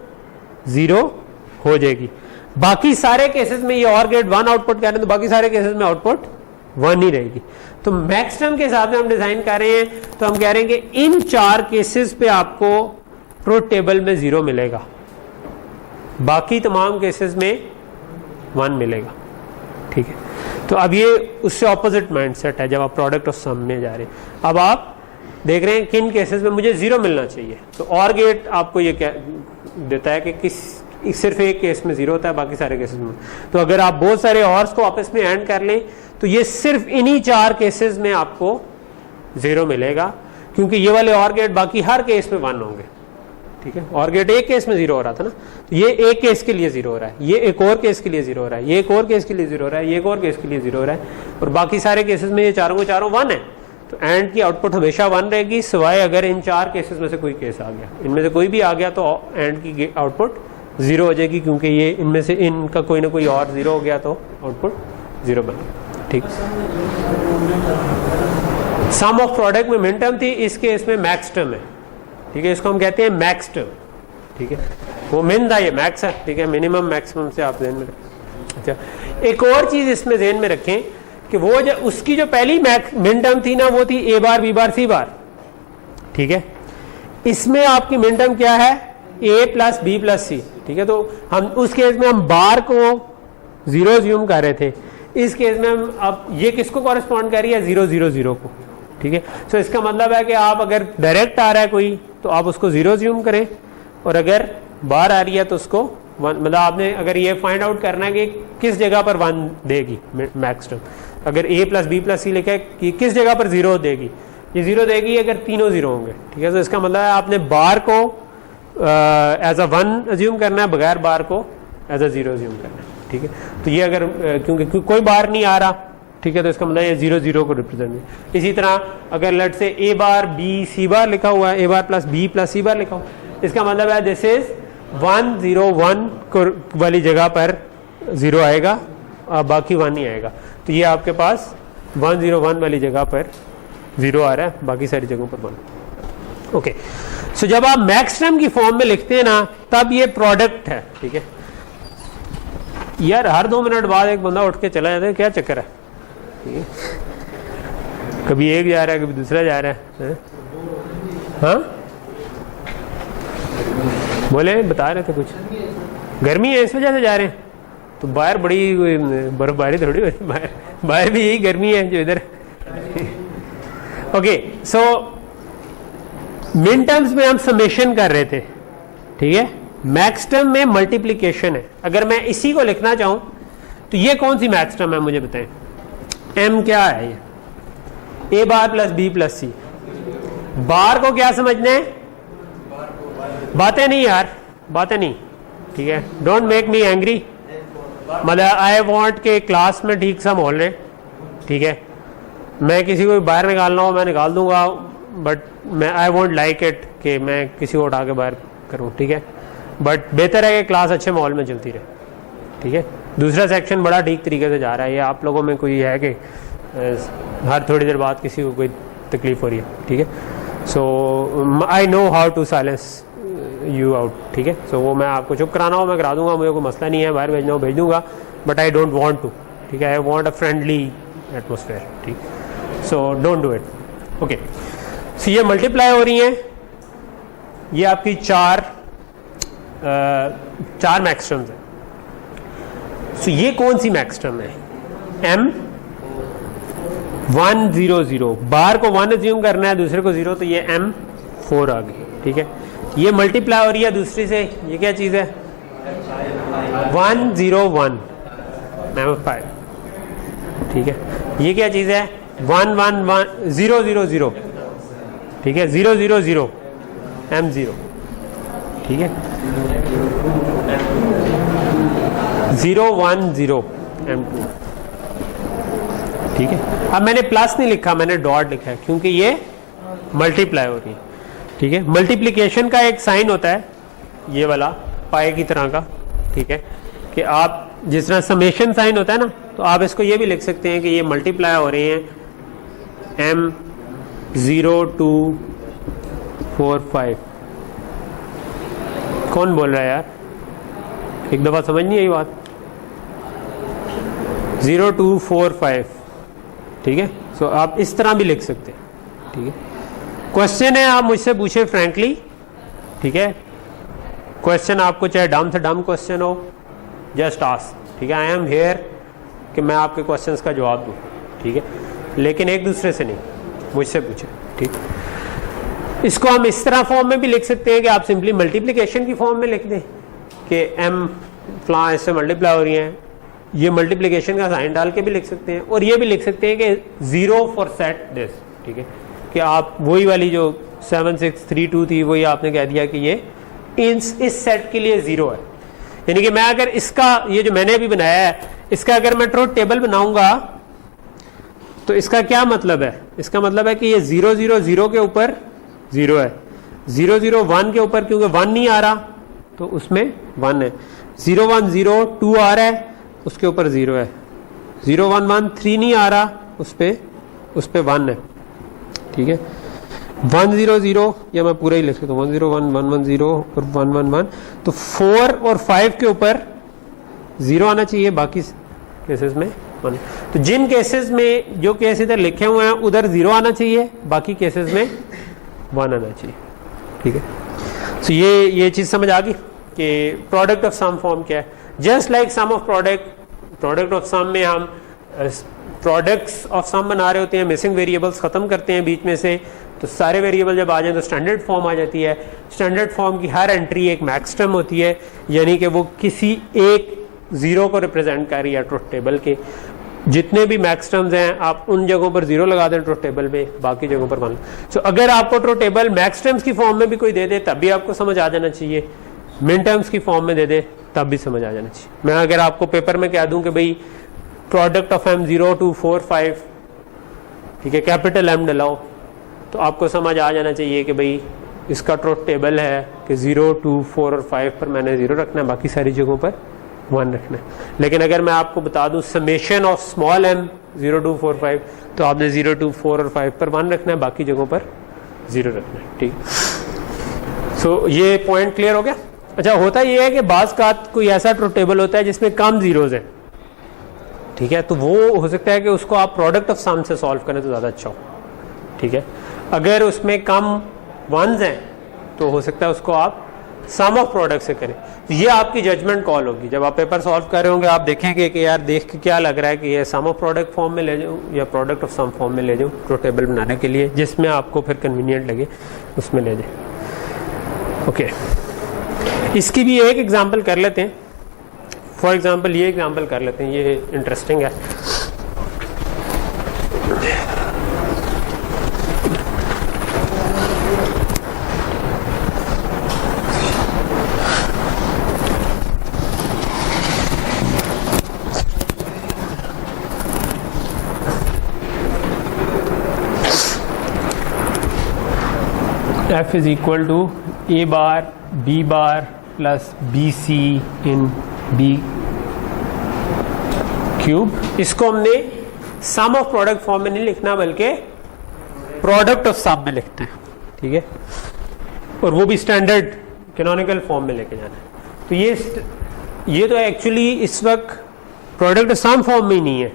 0 हो जाएगी। बाकी सारे केसेस में ये और गेट 1 आउटपुट कर रहे हैं, तो बाकी सारे केसेस में आउटपुट 1 ही रहेगी। तो मैक्स टर्म के हिसाब से हम डिजाइन कर रहे हैं, तो हम कह रहे हैं कि इन 4 केसेस पे आपको ट्रुथ टेबल में 0 मिलेगा, बाकी तमाम केसेस में 1 मिलेगा। ठीक है, तो अब ये उससे ऑपोजिट माइंडसेट है जब आप प्रोडक्ट ऑफ सम में जा रहे हैं। अब आप देख रहे हैं किन केसेस में मुझे 0 मिलना चाहिए, तो और गेट आपको ये क्या देता है कि सिर्फ एक केस में 0 होता है, बाकी सारे केसेस में। तो अगर आप बहुत सारे ऑर्स को आपस में एंड कर लें तो ये सिर्फ इन्हीं 4 केसेस में आपको 0 मिलेगा, क्योंकि ये वाले और गेट बाकी हर केस में 1 होंगे। ठीक है, और गेट एक केस में 0 हो रहा था ना, तो ये एक केस के लिए 0 हो रहा है, ये एक और केस के लिए 0 हो रहा है, ये एक और केस के लिए 0 हो रहा है, ये एक और केस के लिए 0 हो रहा है, और बाकी सारे केसेस में ये चारों को चारों 1 है। तो एंड की आउटपुट हमेशा 1 रहेगी, सिवाय अगर इन 4 केसेस में से कोई केस आ गया, इनमें से कोई भी आ गया तो एंड की आउटपुट 0 हो जाएगी, क्योंकि ये इनमें से इनका कोई ना कोई और 0 हो गया तो आउटपुट 0 बन गया। ठीक, सम ऑफ प्रोडक्ट में मिन टर्म थी, इस केस में मैक्स टर्म है। ठीक है, इसको हम कहते हैं मैक्स टर्म। ठीक है, वो मिन था, ये मैक्स है। ठीक है, मिनिमम मैक्सिमम से आप ध्यान में रखें। अच्छा, एक और चीज इसमें ध्यान में रखें कि वो जो उसकी जो पहली मिन टर्म थी ना, वो थी A bar B bar C बार। ठीक है, इसमें आपकी मिन टर्म क्या है? A plus B plus C। ठीक है, तो हम उस केस में हम बार को 0 ज्यूम कर रहे थे, इस केस में हम अब ये किसको कॉरेस्पॉन्ड कर रही है? 0 0 0 को। ठीक है। सो इसका मतलब है कि आप अगर डायरेक्ट आ रहा है कोई तो आप उसको 0 ज्यूम करें, और अगर बाहर आ रही है तो उसको 1, मतलब आपने अगर ये फाइंड आउट करना है कि किस जगह पर 1 देगी मैक्स टर्म, अगर a प्लस बी प्लस सी लिखा है कि किस जगह पर 0 देगी, ये 0 देगी अगर तीनों 0 होंगे, ठीक है। तो इसका मतलब है आपने बार को एज अ 1 अज्यूम करना है, बगैर बार को एज अ 0 अज्यूम करना है, ठीक है। तो ये अगर क्योंकि कोई बार नहीं आ रहा, ठीक है, तो इसका मतलब ये 0 0 को रिप्रेजेंट है। इसी तरह अगर लेट से a बार b c बार लिखा हुआ है, a bar plus b plus c बार लिखा हुआ है, इसका मतलब है दिस इज 1 0 1 वाली जगह पर 0 आएगा, बाकी 1 नहीं आएगा। तो ये आपके पास 1 0 1 वाली जगह पर 0 आ रहा है, बाकी सारी जगहों पर 1। ओके, सो जब आप मैक्स टर्म की फॉर्म में लिखते हैं ना, तब ये प्रोडक्ट है, ठीक है। यार हर 2 मिनट बाद एक बंदा उठ के चला जाता है, क्या चक्कर है? कभी एक जा रहा है, कभी दूसरा जा रहा है। हाँ बोले, बता रहे थे कुछ, गर्मी है इस वजह से जा रहे हैं। तो बाहर बड़ी बर्फबारी थोड़ी हो रही है, बाहर भी यही गर्मी है जो इधर। ओके, सो मिन टर्म्स में हम समेशन कर रहे थे, ठीक है। मैक्स टर्म में मल्टीप्लीकेशन है। अगर मैं इसी को लिखना चाहूं तो ये कौन सी मैक्स टर्म है मुझे बताएं। m क्या है? ये a bar plus b plus C. Bar को क्या समझना है? बातें नहीं यार, बातें नहीं, ठीक है। Don't make me angry. मतलब आई वॉन्ट के क्लास में ठीक सा माहौल रहे, ठीक है। मैं किसी को बाहर निकालना हो मैं निकाल दूंगा, बट मैं आई वॉन्ट लाइक इट कि मैं किसी को उठा के बाहर करूं, ठीक है। बट बेहतर है कि क्लास अच्छे माहौल में चलती रहे, ठीक है। दूसरा सेक्शन बड़ा ठीक तरीके से जा रहा है। ये आप लोगों में कोई है कि हर थोड़ी देर बाद किसी को कोई तकलीफ हो रही है, ठीक है। So I know how to silence you out, ठीक है। सो वो मैं आपको चुप कराना हो मैं करा दूंगा, मुझे कोई मसला नहीं है, बाहर भेजना हो भेज दूंगा, but I don't want to, ठीक है। I want a friendly atmosphere, ठीक। So don't do it. Okay, so ये मल्टीप्लाई हो रही हैं, ये आपकी चार मैक्स टर्म्स है। सो ये कौन सी मैक्स टर्म है? m 1 0 0, बार को 1 अज्यूम करना है, दूसरे को 0, तो ये m 4 आ गई, ठीक है। ये मल्टीप्लाई हो रही है दूसरी से, ये क्या चीज है? 1 0 1 m 5, ठीक है। ये क्या चीज है? 1 1 1 0 0 0, ठीक है। 0 0 0 m 0, ठीक है। 0 1 0 m 2, ठीक है। अब मैंने प्लस नहीं लिखा, मैंने डॉट लिखा है क्योंकि ये मल्टीप्लाई हो रही है, ठीक है। मल्टीप्लिकेशन का एक साइन होता है ये वाला पाए की तरह का, ठीक है, कि आप जिस तरह समेशन साइन होता है ना, तो आप इसको ये भी लिख सकते हैं कि ये मल्टीप्लाई हो रही हैं m 0 2 4 5। कौन बोल रहा है यार? एक दफा समझ नहीं आई बात। 0 2 4 5, ठीक है। सो आप इस तरह भी लिख सकते हैं, ठीक है। क्वेश्चन है, आप मुझसे पूछे फ्रैंकली, ठीक है। क्वेश्चन आपको चाहे डम से डम क्वेश्चन हो, जस्ट आस्क, ठीक है। आई एम हियर कि मैं आपके क्वेश्चंस का जवाब दूं, ठीक है, लेकिन एक दूसरे से नहीं, मुझसे पूछे, ठीक। इसको हम इस तरह फॉर्म में भी लिख सकते हैं कि आप सिंपली मल्टीप्लिकेशन की फॉर्म में लिख दें कि m फ्ला इससे मल्टीप्लाई हो रही हैं, ये मल्टीप्लिकेशन का साइन डाल के भी लिख सकते हैं, और ये भी लिख सकते हैं कि 0 फॉर सेट दिस, ठीक है, कि आप वही वाली जो 7 6 3 2 थी वही आपने कह दिया कि ये इस सेट के लिए 0 है। यानी कि मैं अगर इसका ये जो मैंने अभी बनाया है इसका अगर मैं ट्रूथ टेबल बनाऊंगा तो इसका क्या मतलब है? इसका मतलब है कि ये 0 0 0 के ऊपर 0 है, 0 0 1 के ऊपर क्योंकि 1 नहीं आ रहा तो उसमें 1 है, 0 1 0 2 आ रहा है उसके ऊपर 0 है, 0 1 1 3 नहीं आ रहा उस पे 1 है, ठीक है। 1 0 0 या मैं पूरा ही लिख सकता हूँ 1 0 1 1 1 0 और 1 1 1, तो 4 और 5 के ऊपर 0 आना चाहिए, बाकी केसेस में 1। तो जिन केसेस में जो केस इधर लिखे हुए हैं उधर 0 आना चाहिए, बाकी केसेस में 1 आना चाहिए, ठीक है। तो ये चीज समझ आ गई कि प्रोडक्ट ऑफ सम फॉर्म क्या है। Just like sum of product of sum में हम प्रोडक्ट्स ऑफ सम बना रहे होते हैं, मिसिंग वेरिएबल्स ख़त्म करते हैं बीच में से, तो सारे वेरिएबल जब आ जाएं तो स्टैंडर्ड फॉर्म आ जाती है। स्टैंडर्ड फॉर्म की हर एंट्री एक मैक्स टर्म होती है, यानी कि वो किसी एक ज़ीरो को रिप्रेजेंट कर रही है ट्रुथ टेबल के। जितने भी मैक्स टर्म्स हैं आप उन जगहों पर जीरो लगा दें ट्रुथ टेबल में, बाकी जगहों पर 1। सो अगर आपको ट्रुथ टेबल मैक्स टर्म्स की फॉर्म में भी कोई दे दे तब भी आपको समझ आ जाना चाहिए, मिन टर्म्स की फॉर्म में दे दे तब भी समझ आ जाना चाहिए। मैं अगर आपको पेपर में कह दूं कि भाई प्रोडक्ट ऑफ M 0 2 4 5, ठीक है, कैपिटल M डलाओ, तो आपको समझ आ जाना चाहिए कि भाई इसका ट्रुथ टेबल है कि 0 2 4 और 5 पर मैंने 0 रखना है, बाकी सारी जगहों पर 1 रखना है। लेकिन अगर मैं आपको बता दूं समेशन ऑफ स्मॉल m 0 2 4 5, तो आपने 0 2 4 और 5 पर 1 रखना है, बाकी जगहों पर 0 रखना है, ठीक। सो ये पॉइंट क्लियर हो गया। अच्छा, होता ये है कि बाज़ का कोई ऐसा ट्रुथ टेबल होता है जिसमें कम जीरोज हैं, ठीक है, तो वो हो सकता है कि उसको आप प्रोडक्ट ऑफ सम से सॉल्व करें तो ज़्यादा अच्छा हो, ठीक है। अगर उसमें कम वंस हैं तो हो सकता है उसको आप सम ऑफ प्रोडक्ट से करें। ये आपकी जजमेंट कॉल होगी, जब आप पेपर सॉल्व कर रहे होंगे आप देखेंगे कि यार देख के क्या लग रहा है कि ये सम ऑफ प्रोडक्ट फॉर्म में ले जाऊँ या प्रोडक्ट ऑफ सम फॉर्म में ले जाऊँ ट्रुथ टेबल बनाने के लिए, जिसमें आपको फिर कन्वीनियंट लगे उसमें ले जाए। ओके, इसकी भी एक एग्जांपल कर लेते हैं। फॉर एग्जांपल ये एग्जांपल कर लेते हैं, ये इंटरेस्टिंग है। F is equal to A bar B bar plus BC in B cube. इसको हमने सम ऑफ प्रोडक्ट फॉर्म में नहीं लिखना बल्कि प्रोडक्ट ऑफ सम में लिखते हैं, ठीक है, और वो भी स्टैंडर्ड कैनोनिकल फॉर्म में लेके जाना है। तो ये तो एक्चुअली इस वक्त प्रोडक्ट ऑफ सम फॉर्म में ही नहीं है,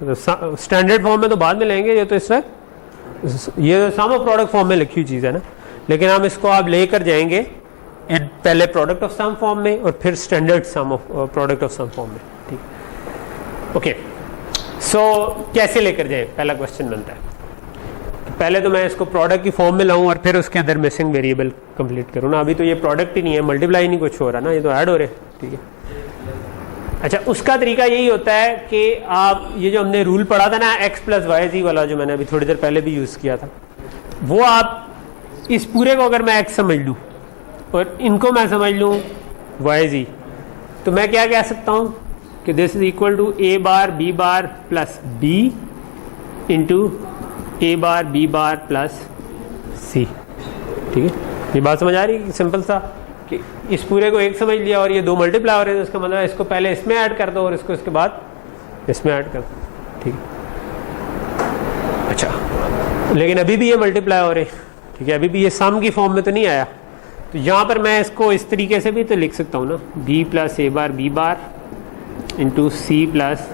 तो स्टैंडर्ड फॉर्म में तो बाद में लेंगे। ये तो इस वक्त ये तो सम ऑफ प्रोडक्ट फॉर्म में लिखी हुई चीज़ है ना, लेकिन हम इसको आप लेकर जाएंगे इन पहले प्रोडक्ट ऑफ सम फॉर्म में और फिर standard sum of product of sum form में, ठीक। ओके, सो कैसे लेकर जाए, पहला क्वेश्चन बनता है। तो पहले तो मैं इसको प्रोडक्ट की फॉर्म में लाऊं और फिर उसके अंदर मिसिंग वेरिएबल कंप्लीट करूं ना। अभी तो ये प्रोडक्ट ही नहीं है, मल्टीप्लाई नहीं कुछ हो रहा ना, ये तो ऐड हो रहे, ठीक है। अच्छा, उसका तरीका यही होता है कि आप ये जो हमने रूल पढ़ा था ना x + y z वाला, जो मैंने अभी थोड़ी देर पहले भी यूज़ किया था, वो आप इस पूरे को अगर मैं x समझ लूँ और इनको मैं समझ लूँ yz, तो मैं क्या कह सकता हूँ कि this is equal to a bar b bar plus b into a bar b bar plus c, ठीक है। ये बात समझ आ रही है? सिंपल सा कि इस पूरे को एक समझ लिया और ये 2 मल्टीप्लाई हो रहे हैं, तो इसका मतलब इसको पहले इसमें ऐड कर दो और इसको इसके बाद इसमें ऐड कर दो, ठीक है। अच्छा, लेकिन अभी भी ये मल्टीप्लाई हो रहे हैं, ठीक है, अभी भी ये सम की फॉर्म में तो नहीं आया। तो यहाँ पर मैं इसको इस तरीके से भी तो लिख सकता हूँ ना, b plus a bar b bar into c plus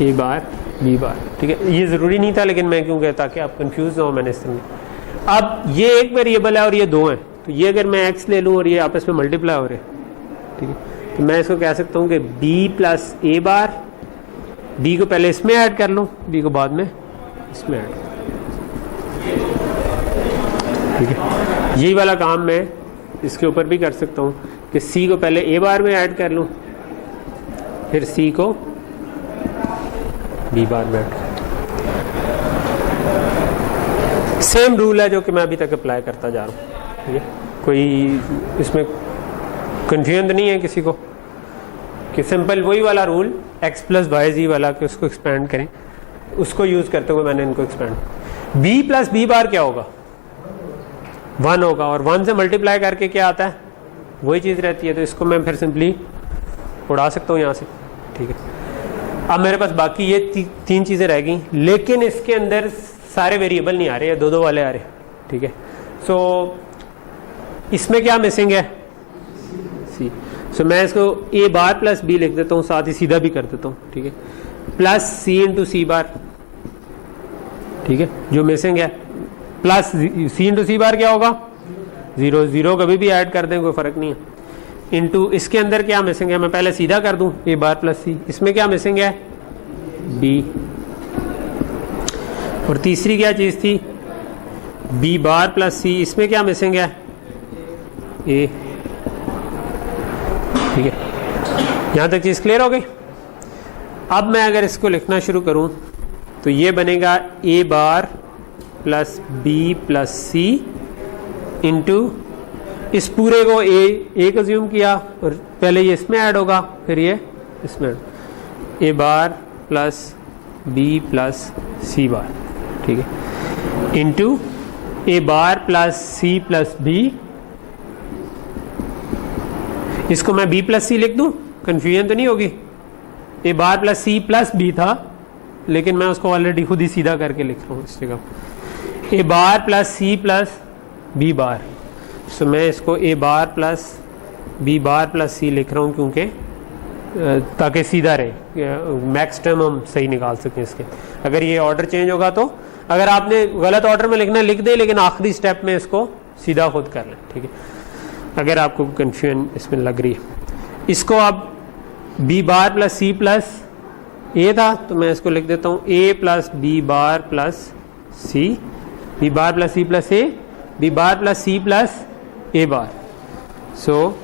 a bar b बार, ठीक है। ये ज़रूरी नहीं था लेकिन मैं क्यों कहता, ताकि आप कंफ्यूज ना हो, मैंने इसमें। अब ये एक वेरिएबल है और ये 2 हैं, तो ये अगर मैं x ले लूँ और ये आपस में मल्टीप्लाई हो रहे हैं, ठीक है, तो मैं इसको कह सकता हूँ कि b plus a bar, b को पहले इसमें ऐड कर लूँ, b को बाद में इसमें ऐड, ठीक है। यही वाला काम मैं इसके ऊपर भी कर सकता हूँ कि c को पहले a बार में ऐड कर लूँ, फिर c को b बार में ऐड कर। सेम रूल है जो कि मैं अभी तक अप्लाई करता जा रहा हूँ, ठीक है। कोई इसमें कन्फ्यूजन नहीं है किसी को कि सिंपल वही वाला रूल x + y z वाला कि उसको एक्सपेंड करें, उसको यूज़ करते हुए मैंने इनको एक्सपेंड। b प्लस b बार क्या होगा, 1 होगा, और 1 से मल्टीप्लाई करके क्या आता है, वही चीज़ रहती है। तो इसको मैं फिर सिंपली उड़ा सकता हूँ यहाँ से, ठीक है। अब मेरे पास बाकी ये 3 चीज़ें रह गई, लेकिन इसके अंदर सारे वेरिएबल नहीं आ रहे, 2-2 वाले आ रहे, ठीक है। सो इसमें क्या मिसिंग है, c। सो मैं इसको a बार प्लस b लिख देता हूँ, साथ ही सीधा भी कर देता हूँ, ठीक है, प्लस c इंटू c बार, ठीक है, जो मिसिंग है, प्लस c इंटू c बार क्या होगा, 0, 0 कभी भी ऐड कर दें कोई फ़र्क नहीं है, इंटू इसके अंदर क्या मिसिंग है, मैं पहले सीधा कर दूं a बार प्लस c, इसमें क्या मिसिंग है b, और तीसरी क्या चीज़ थी, बी बार प्लस सी, इसमें क्या मिसिंग है, ए। ठीक है, यहाँ तक चीज़ क्लियर हो गई। अब मैं अगर इसको लिखना शुरू करूँ तो ये बनेगा ए बार प्लस बी प्लस सी इंटू, इस पूरे को ए कंज्यूम किया और पहले ये इसमें ऐड होगा फिर ये इसमें, ए bar plus B plus C बार, ठीक है, इंटू ए bar plus C plus B, इसको मैं बी प्लस सी लिख दूं, कंफ्यूजन तो नहीं होगी। ए bar plus C plus B था लेकिन मैं उसको ऑलरेडी खुद ही सीधा करके लिख रहा हूँ इस जगह, A bar plus C plus B bar. So मैं इसको A bar plus B bar plus C लिख रहा हूँ क्योंकि ताकि सीधा रहे, मैक्स टर्म हम सही निकाल सकें इसके। अगर ये ऑर्डर चेंज होगा तो, अगर आपने गलत ऑर्डर में लिखना लिख दे, लेकिन आखिरी स्टेप में इसको सीधा खुद कर लें, ठीक है, अगर आपको कंफ्यूजन इसमें लग रही है। इसको आप B bar plus C plus A था तो मैं इसको लिख देता हूँ A plus B bar plus C, B bar plus C plus A, B bar plus C plus A bar. So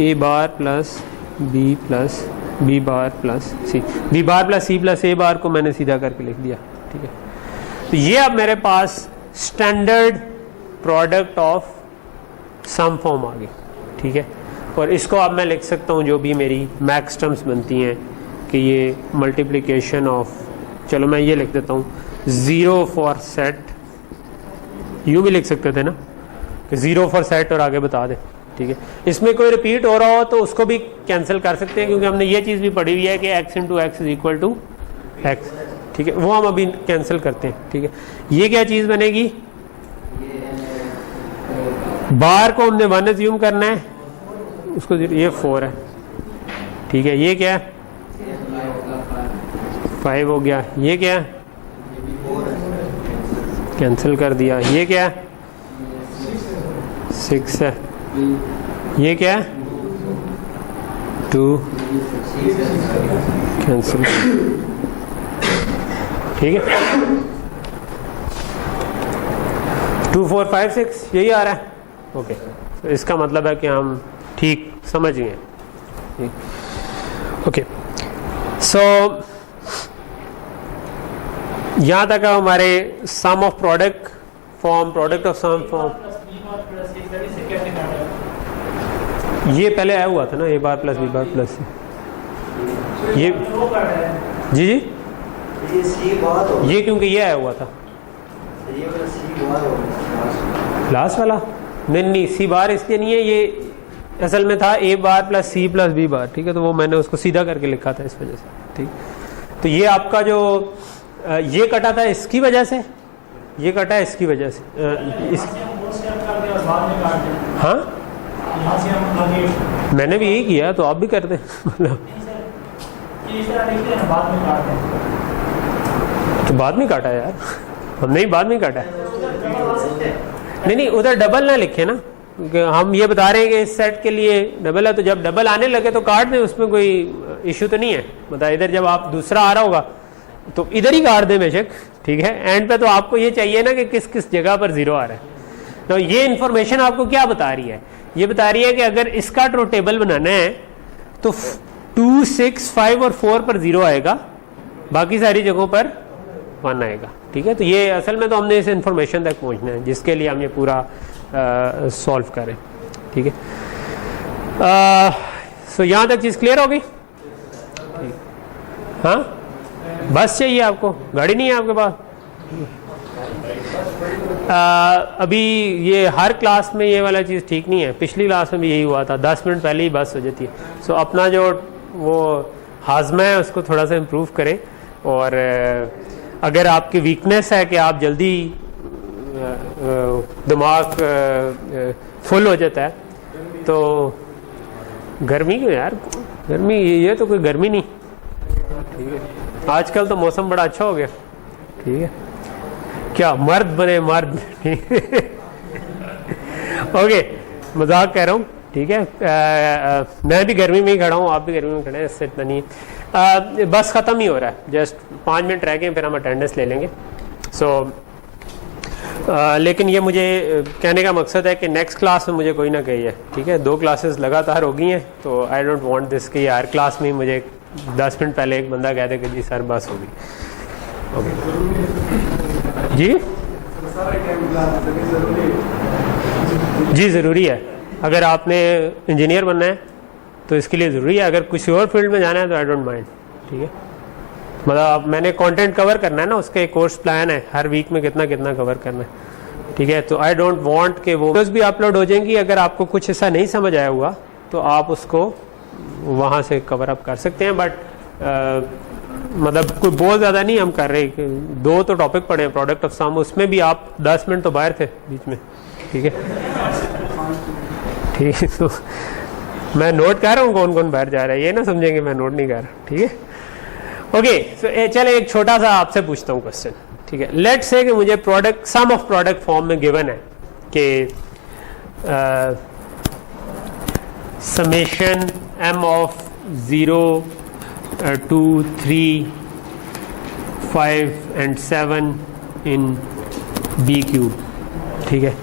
A bar plus B plus B bar plus C, B bar plus C plus A bar को मैंने सीधा करके लिख दिया, ठीक है। तो ये अब मेरे पास standard product of sum form आ गई, ठीक है। और इसको अब मैं लिख सकता हूँ जो भी मेरी मैक्स टर्म्स बनती हैं कि ये मल्टीप्लिकेशन ऑफ, चलो मैं ये लिख देता हूँ 0 फॉर सेट, यूँ भी लिख सकते थे ना कि 0 फॉर सेट और आगे बता दें, ठीक है। इसमें कोई रिपीट हो रहा हो तो उसको भी कैंसिल कर सकते हैं क्योंकि हमने ये चीज़ भी पढ़ी हुई है कि x into X is equal to X, ठीक है, वो हम अभी कैंसिल करते हैं, ठीक है। ये क्या चीज़ बनेगी, बार को हमने 1 अज्यूम करना है, उसको ये 4 है, ठीक है। ये क्या है 5 हो गया, ये क्या है कैंसिल कर दिया, ये क्या है 6 है, ये क्या है 2 कैंसिल, ठीक है। 2 4 5 6 यही आ रहा है, ओके। तो इसका मतलब है कि हम ठीक समझ गए, ओके। सो यहाँ तक हमारे sum of product form, product of sum form, ये पहले आया हुआ था ना, A bar plus B bar plus ये, जी जी ये क्योंकि ये आया हुआ था लास्ट वाला, नहीं सी बार इसलिए नहीं है, ये असल में था A bar plus C plus B bar, ठीक है। तो वो मैंने उसको सीधा करके लिखा था इस वजह से, ठीक। तो ये आपका जो ये कटा था इसकी वजह से, ये कटा है इसकी वजह से, हाँ मैंने भी यही किया तो आप भी कर दें, तो बाद में काटा यार, हमने ही बाद में काटा है। नहीं उधर डबल ना लिखे ना, हम ये बता रहे हैं कि इस सेट के लिए डबल है, तो जब डबल आने लगे तो काट दें, उसमें कोई इशू तो नहीं है। मतलब इधर जब आप दूसरा आ रहा होगा तो इधर ही काट दें बेशक, ठीक है। एंड पे तो आपको ये चाहिए ना कि किस किस जगह पर 0 आ रहा है। तो ये इंफॉर्मेशन आपको क्या बता रही है, ये बता रही है कि अगर इसका ट्रू टेबल बनाना है तो 2 6 5 और 4 पर 0 आएगा, बाकी सारी जगहों पर 1 आएगा, ठीक है। तो ये असल में तो हमने इस इंफॉर्मेशन तक पहुंचना है जिसके लिए हम ये पूरा सॉल्व करें, ठीक है। सो यहाँ तक चीज़ क्लियर हो गई, हाँ। बस चाहिए आपको, गाड़ी नहीं है आपके पास। अभी ये हर क्लास में ये वाला चीज़ ठीक नहीं है, पिछली क्लास में भी यही हुआ था, 10 मिनट पहले ही बस हो जाती है। सो अपना जो वो हाजमा है उसको थोड़ा सा इम्प्रूव करें, और अगर आपकी वीकनेस है कि आप जल्दी दिमाग फुल हो जाता है, तो गर्मी क्यों यार, गर्मी ये तो कोई गर्मी नहीं, ठीक है। आजकल तो मौसम बड़ा अच्छा हो गया, ठीक है, क्या मर्द बने मर्द, ठीक है। ओके, मजाक कह रहा हूँ। ठीक है। मैं भी गर्मी में ही खड़ा हूँ, आप भी गर्मी में खड़े हैं, इससे इतना नहीं है। बस ख़त्म ही हो रहा है, जस्ट 5 मिनट रह गए, फिर हम अटेंडेंस ले लेंगे। लेकिन ये मुझे कहने का मकसद है कि नेक्स्ट क्लास में मुझे कोई ना कहिए, ठीक है। 2 क्लासेस लगातार हो गई हैं, तो आई डोंट वांट दिस कि यार क्लास में मुझे 10 मिनट पहले एक बंदा कह दे कि जी सर बस होगी। ओके जी, जी ज़रूरी है। अगर आपने इंजीनियर बनना है तो इसके लिए ज़रूरी है, अगर किसी और फील्ड में जाना है तो आई डोंट माइंड, ठीक है। मतलब मैंने कंटेंट कवर करना है ना, उसका एक कोर्स प्लान है, हर वीक में कितना कितना कवर करना है, ठीक है। तो आई डोंट वांट कि वो वीडियोस भी अपलोड हो जाएंगी, अगर आपको कुछ ऐसा नहीं समझ आया हुआ तो आप उसको वहाँ से कवर अप कर सकते हैं। बट मतलब कोई बहुत ज़्यादा नहीं हम कर रहे, 2 तो टॉपिक पढ़े हैं, प्रोडक्ट ऑफ सम, उसमें भी आप 10 मिनट तो बाहर थे बीच में, ठीक है, ठीक है। तो मैं नोट कर रहा हूँ कौन कौन बाहर जा रहा है, ये ना समझेंगे मैं नोट नहीं कर रहा, ठीक है। ओके, चले एक छोटा सा आपसे पूछता हूँ क्वेश्चन, ठीक है। लेट्स से कि मुझे product sum of product form में गिवन है कि summation m of 0 2 3 5 and 7 in b cube, ठीक है।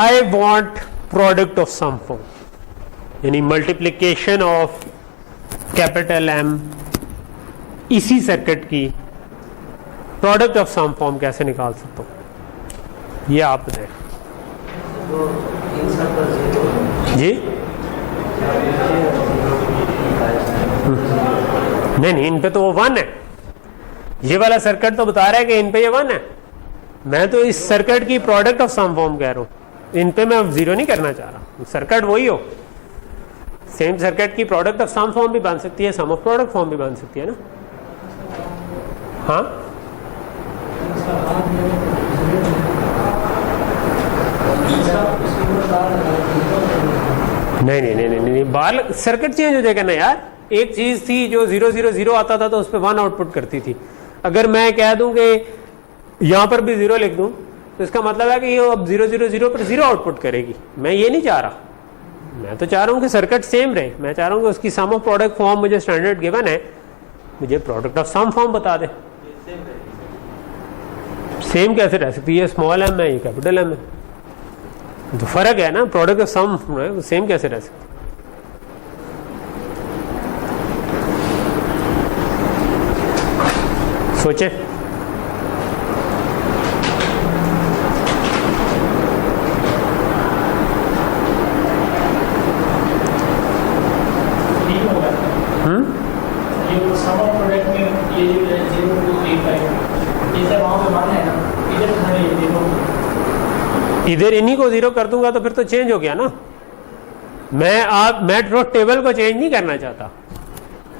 I want product of sum form, यानी मल्टीप्लीकेशन ऑफ कैपिटल M इसी सर्किट की प्रोडक्ट ऑफ सम फॉर्म कैसे निकाल सकता हूँ, ये आप बताएं जी। नहीं, इन पे तो वो 1 है, ये वाला सर्किट तो बता रहा है कि इन पे ये 1 है। मैं तो इस सर्किट की प्रोडक्ट ऑफ सम फॉर्म कह रहा हूँ, इन पे मैं 0 नहीं करना चाह रहा। सर्किट वही हो, सेम सर्किट की प्रोडक्ट ऑफ सम फॉर्म भी बन सकती है, सम ऑफ प्रोडक्ट फॉर्म भी बन सकती है ना। हाँ, नहीं, बाहर सर्किट चेंज हो जाएगा ना यार। एक चीज थी जो 0 0 0 आता था तो उस पर 1 आउटपुट करती थी। अगर मैं कह दूं कि यहां पर भी 0 लिख दूं तो इसका मतलब है कि ये अब 0 0 0 पर 0 आउटपुट करेगी। मैं ये नहीं चाह रहा, मैं तो चाह रहा हूं कि सर्किट सेम रहे। मैं चाह रहा हूं कि उसकी सम ऑफ प्रोडक्ट फॉर्म मुझे स्टैंडर्ड गिवन है, मुझे प्रोडक्ट ऑफ सम फॉर्म बता दे। सेम कैसे रह सकती है, स्मॉल m है, ये कैपिटल M है, तो फर्क है ना। प्रोडक्ट ऑफ सम सेम कैसे रह सकती, सोचे। इधर इन्हीं को 0 कर दूंगा तो फिर तो चेंज हो गया ना। मैं तो टेबल को चेंज नहीं करना चाहता,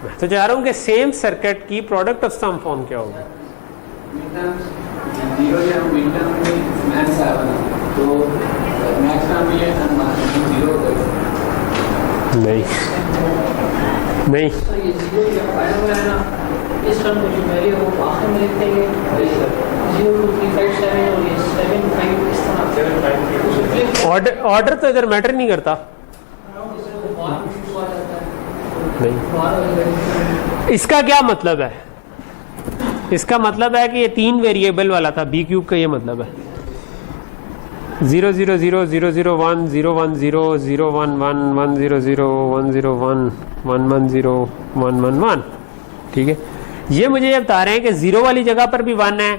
मैं तो चाह रहा हूं कि सेम सर्किट की प्रोडक्ट ऑफ सम फॉर्म क्या होगा। नहीं इस टर्म को जो वैल्यू है वो आखिर में लिखते हैं 0 2 3 5 7 और ये 7 5 इस तरह। ऑर्डर तो इधर मैटर नहीं करता। नहीं, इसका क्या मतलब है, इसका मतलब है कि ये 3 वेरिएबल वाला था बी क्यूब का, ये मतलब है 0 0 0 0 0 1 0 1 0 0 1 1 1 0 0 1 0 1 1 1 0 1 1 1, ठीक है। ये मुझे ये बता रहे हैं कि 0 वाली जगह पर भी 1 है,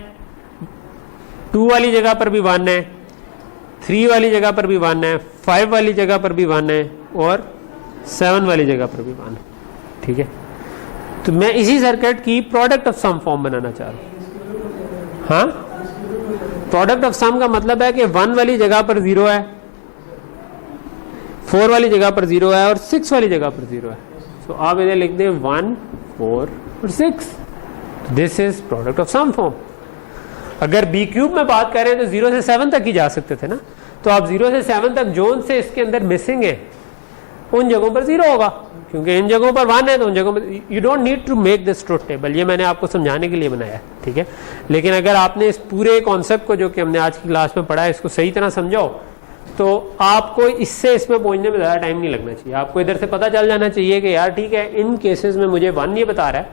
2 वाली जगह पर भी 1 है, 3 वाली जगह पर भी 1 है, 5 वाली जगह पर भी 1 है और 7 वाली जगह पर भी 1 है, ठीक है। तो मैं इसी सर्किट की प्रोडक्ट ऑफ सम फॉर्म बनाना चाह रहा हूं। हाँ, प्रोडक्ट ऑफ सम का मतलब है कि 1 वाली जगह पर 0 है, 4 वाली जगह पर 0 है और 6 वाली जगह पर 0 है। तो आप इधर लिख दें 1 4 और 6, this is product of sum form. अगर बी क्यूब में बात करें तो 0 से 7 तक ही जा सकते थे ना, तो आप 0 से 7 तक जोन से इसके अंदर मिसिंग है, उन जगहों पर 0 होगा, क्योंकि इन जगहों पर 1 है तो उन जगहों पर you don't need to make this truth table. ये मैंने आपको समझाने के लिए बनाया है, ठीक है। लेकिन अगर आपने इस पूरे कॉन्सेप्ट को जो कि हमने आज की क्लास में पढ़ा है इसको सही तरह समझाओ तो आपको इससे इसमें पहुंचने में ज़्यादा टाइम नहीं लगना चाहिए। आपको इधर से पता चल जाना चाहिए कि यार ठीक है, इन केसेस में मुझे 1 ये बता रहा है,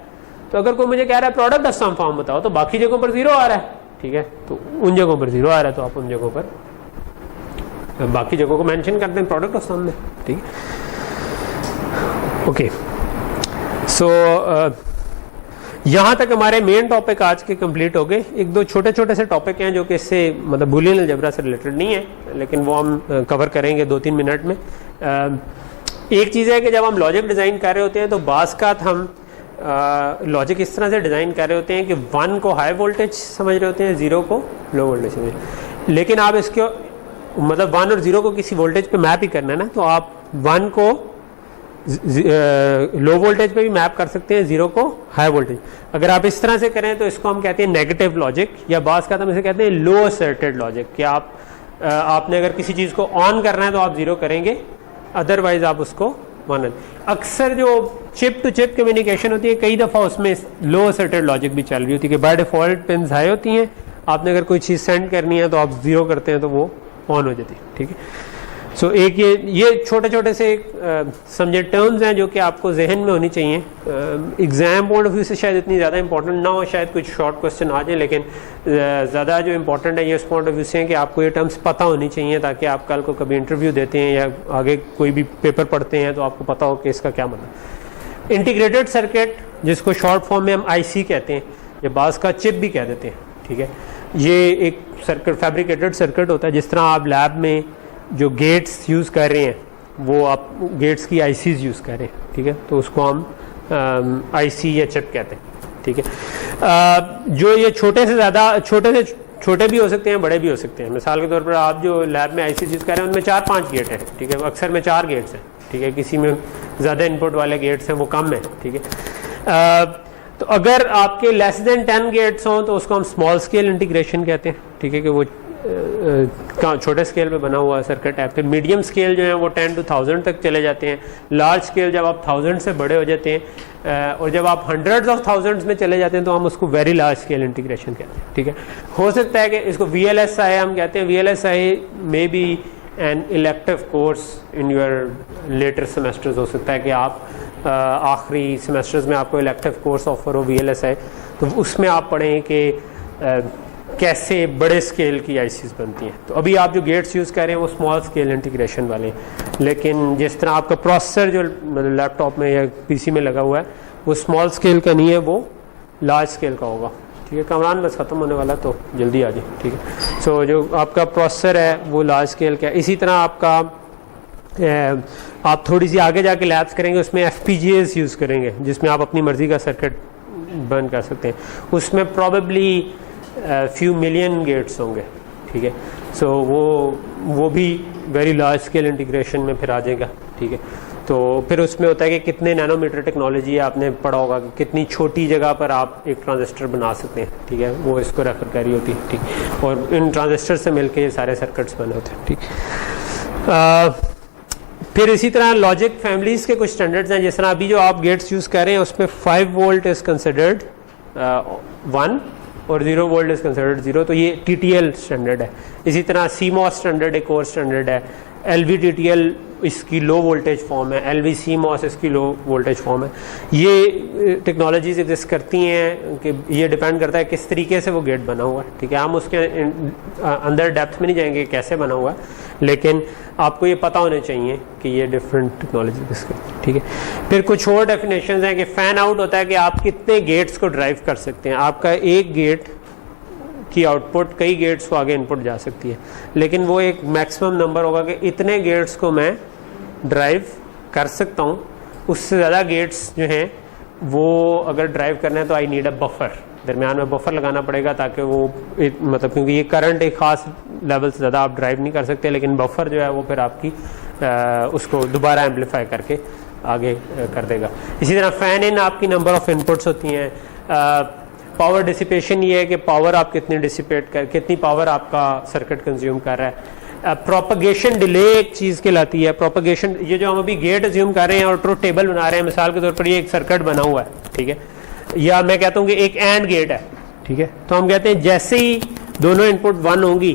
तो अगर कोई मुझे कह रहा है प्रोडक्ट सम फॉर्म बताओ, तो बाकी जगहों पर 0 आ रहा है, ठीक है, तो उन जगहों पर 0 आ रहा है, तो आप उन जगहों पर बाकी जगहों को मेंशन करते हैं प्रोडक्ट ऑफ सम में, ठीक है। ओके, सो यहाँ तक हमारे मेन टॉपिक आज के कंप्लीट हो गए। एक दो छोटे छोटे से टॉपिक हैं जो कि इससे मतलब बूलियन अलजेब्रा से रिलेटेड नहीं है, लेकिन वो हम कवर करेंगे 2-3 मिनट में। एक चीज़ है कि जब हम लॉजिक डिज़ाइन कर रहे होते हैं तो बाज़ का हम लॉजिक इस तरह से डिज़ाइन कर रहे होते हैं कि 1 को हाई वोल्टेज समझ रहे होते हैं, 0 को लो वोल्टेज समझ रहे हैं। लेकिन आप इसको मतलब 1 और 0 को किसी वोल्टेज पे मैप ही करना है ना, तो आप 1 को लो वोल्टेज पे भी मैप कर सकते हैं, 0 को हाई वोल्टेज। अगर आप इस तरह से करें तो इसको हम कहते हैं नेगेटिव लॉजिक, या बाज़ का हम इसे कहते हैं लो असर्टेड लॉजिक, कि आपने अगर किसी चीज़ को ऑन करना है तो आप 0 करेंगे, अदरवाइज आप उसको 1। अक्सर जो चिप टू चिप कम्युनिकेशन होती है, कई दफ़ा उसमें लो असर्टेड लॉजिक भी चल रही होती है कि बाय डिफ़ॉल्ट पिन्स हाई होती हैं, आपने अगर कोई चीज़ सेंड करनी है तो आप 0 करते हैं तो वो ऑन हो जाती है, ठीक है। सो एक ये छोटे छोटे से समझे टर्म्स हैं जो कि आपको जहन में होनी चाहिए। एग्जाम पॉइंट ऑफ व्यू से शायद इतनी ज़्यादा इंपॉर्टेंट ना हो, शायद कुछ शॉर्ट क्वेश्चन आ जाए, लेकिन ज़्यादा जो इंपॉर्टेंट है ये उस पॉइंट ऑफ व्यू से है कि आपको ये टर्म्स पता होनी चाहिए, ताकि आप कल को कभी इंटरव्यू देते हैं या आगे कोई भी पेपर पढ़ते हैं तो आपको पता हो कि इसका क्या मतलब। इंटीग्रेटेड सर्किट, जिसको शॉर्ट फॉर्म में हम IC कहते हैं, या बाज़ का चिप भी कह देते हैं, ठीक है, ये एक सर्किट फैब्रिकेटेड सर्किट होता है। जिस तरह आप लैब में जो गेट्स यूज़ कर रहे हैं वो आप गेट्स की ICs यूज़ कर रहे हैं, ठीक है, तो उसको हम IC या चिप कहते हैं, ठीक है। जो ये छोटे से ज़्यादा छोटे भी हो सकते हैं, बड़े भी हो सकते हैं। मिसाल के तौर पर आप जो लैब में ICs यूज़ कर रहे हैं उनमें 4-5 गेट हैं, ठीक है, अक्सर में 4 गेट्स हैं, ठीक है, किसी में ज़्यादा इनपुट वाले गेट्स हैं वो कम है, ठीक है। तो अगर आपके लेस देन 10 गेट्स हों तो उसको हम स्मॉल स्केल इंटीग्रेशन कहते हैं, ठीक है, कि वो छोटे स्केल पे बना हुआ सर्किट है। फिर मीडियम स्केल जो है वो 10 to 1000 तक चले जाते हैं। लार्ज स्केल जब आप 1000 से बड़े हो जाते हैं, और जब आप हंड्रेड्स ऑफ थाउजेंड्स में चले जाते हैं तो हम उसको वेरी लार्ज स्केल इंटीग्रेशन कहते हैं, ठीक है। हो सकता है कि इसको VLSI हम कहते हैं। VLSI may be an elective course in your later semesters, हो सकता है कि आप आखिरी सेमेस्टर्स में आपको इलेक्टिव कोर्स ऑफर हो VLSI, तो उसमें आप पढ़ें कि कैसे बड़े स्केल की ICs बनती हैं। तो अभी आप जो गेट्स यूज़ कर रहे हैं वो स्मॉल स्केल इंटीग्रेशन वाले हैं, लेकिन जिस तरह आपका प्रोसेसर जो लैपटॉप में या PC में लगा हुआ है वो स्मॉल स्केल का नहीं है, वो लार्ज स्केल का होगा, ठीक है। कमरान बस ख़त्म होने वाला तो जल्दी आ जाए, ठीक है। सो जो आपका प्रोसेसर है वो लार्ज स्केल का है। इसी तरह आपका आप थोड़ी सी आगे जाके लैब्स करेंगे, उसमें FPGAs यूज़ करेंगे जिसमें आप अपनी मर्ज़ी का सर्किट बर्न कर सकते हैं। उसमें प्रॉबेबली फ्यू मिलियन गेट्स होंगे, ठीक है। सो वो भी वेरी लार्ज स्केल इंटीग्रेशन में फिर आ जाएगा, ठीक है। तो फिर उसमें होता है कि कितने नैनोमीटर टेक्नोलॉजी है, आपने पढ़ा होगा कि कितनी छोटी जगह पर आप एक ट्रांजिस्टर बना सकते हैं, ठीक है, वो इसको रेफर करी होती है, ठीक। और इन ट्रांजिस्टर से मिलके ये सारे सर्किट्स बने होते हैं, ठीक। फिर इसी तरह लॉजिक फैमिलीज़ के कुछ स्टैंडर्ड्स हैं। जिस तरह अभी जो आप गेट्स यूज़ कर रहे हैं उसमें 5 वोल्ट इज़ कंसिडर्ड 1 और 0 वोल्ट इज़ कंसिडर्ड 0, तो ये TTL स्टैंडर्ड है। इसी तरह CMOS स्टैंडर्ड एक और स्टैंडर्ड है। LVTTL इसकी लो वोल्टेज फॉर्म है, LVCMOS इसकी लो वोल्टेज फॉर्म है। ये टेक्नोलॉजीज एग्जिस्ट करती हैं कि ये डिपेंड करता है किस तरीके से वो गेट बना हुआ है, ठीक है। हम उसके अंदर डेप्थ में नहीं जाएंगे कैसे बना हुआ है, लेकिन आपको ये पता होने चाहिए कि ये डिफरेंट टेक्नोलॉजी एग्जिस्ट करती है, ठीक है। फिर कुछ और डेफिनेशंस हैं कि फ़ैन आउट होता है कि आप कितने गेट्स को ड्राइव कर सकते हैं। आपका एक गेट की आउटपुट कई गेट्स को आगे इनपुट जा सकती है, लेकिन वो एक मैक्सिमम नंबर होगा कि इतने गेट्स को मैं ड्राइव कर सकता हूँ। उससे ज़्यादा गेट्स जो हैं वो अगर ड्राइव करना है तो आई नीड अ बफर, दरमियान में बफर लगाना पड़ेगा ताकि वो मतलब, क्योंकि ये करंट एक ख़ास लेवल से ज़्यादा आप ड्राइव नहीं कर सकते, लेकिन बफर जो है वो फिर आपकी उसको दोबारा एम्पलीफाई करके आगे कर देगा। इसी तरह फ़ैन इन आपकी नंबर ऑफ़ इनपुट्स होती हैं। पावर डिसिपेशन ये है कि पावर आप कितनी डिसिपेट कर, कितनी पावर आपका सर्किट कंज्यूम कर रहा है। प्रोपगेशन डिले एक चीज़ कहलाती है। प्रोपगेशन, ये जो हम अभी गेट अज्यूम कर रहे हैं और ट्रुथ टेबल बना रहे हैं, मिसाल के तौर पर ये एक सर्किट बना हुआ है, ठीक है, या मैं कहता हूँ कि एक एंड गेट है, ठीक है, तो हम कहते हैं जैसे ही दोनों इनपुट 1 होंगी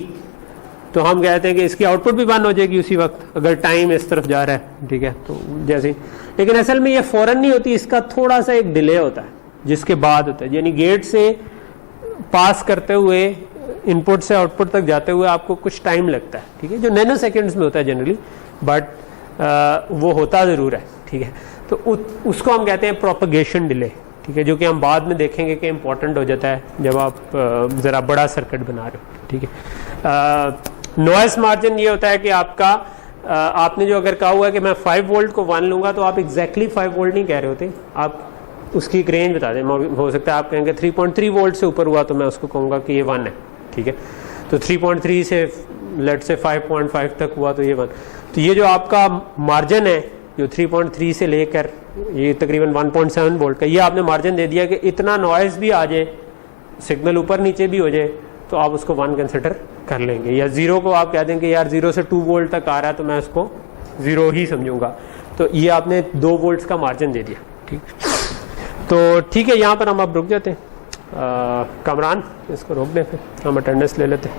तो हम कहते हैं कि इसकी आउटपुट भी 1 हो जाएगी उसी वक्त अगर टाइम इस तरफ जा रहा है, ठीक है। तो जैसे, लेकिन असल में ये फौरन नहीं होती, इसका थोड़ा सा एक डिले होता है जिसके बाद होता है, यानी गेट से पास करते हुए इनपुट से आउटपुट तक जाते हुए आपको कुछ टाइम लगता है, ठीक है, जो नैनो सेकेंड्स में होता है जनरली, बट वो होता ज़रूर है, ठीक है। तो उसको हम कहते हैं प्रोपगेशन डिले, ठीक है, जो कि हम बाद में देखेंगे कि इम्पोर्टेंट हो जाता है जब आप ज़रा बड़ा सर्किट बना रहे हो, ठीक है। नॉइस मार्जिन ये होता है कि आपका आपने जो अगर कहा हुआ है कि मैं 5 वोल्ट को 1 लूंगा, तो आप एग्जैक्टली 5 वोल्ट नहीं कह रहे होते, आप उसकी एक रेंज बता दें। हो सकता है आप कहेंगे 3.3 वोल्ट से ऊपर हुआ तो मैं उसको कहूँगा कि ये 1 है, ठीक है। तो 3.3 से लेट से 5.5 तक हुआ तो ये 1। तो ये जो आपका मार्जिन है जो 3.3 से लेकर ये तकरीबन 1.7 वोल्ट का, ये आपने मार्जिन दे दिया कि इतना नॉइज भी आ जाए, सिग्नल ऊपर नीचे भी हो जाए, तो आप उसको 1 कंसिडर कर लेंगे। या 0 को आप कह देंगे यार 0 से 2 वोल्ट तक आ रहा है तो मैं उसको 0 ही समझूंगा, तो ये आपने 2 वोल्ट्स का मार्जिन दे दिया, ठीक। तो ठीक है, यहाँ पर हम अब रुक जाते हैं। कामरान इसको रोक दें, फिर हम अटेंडेंस ले लेते हैं।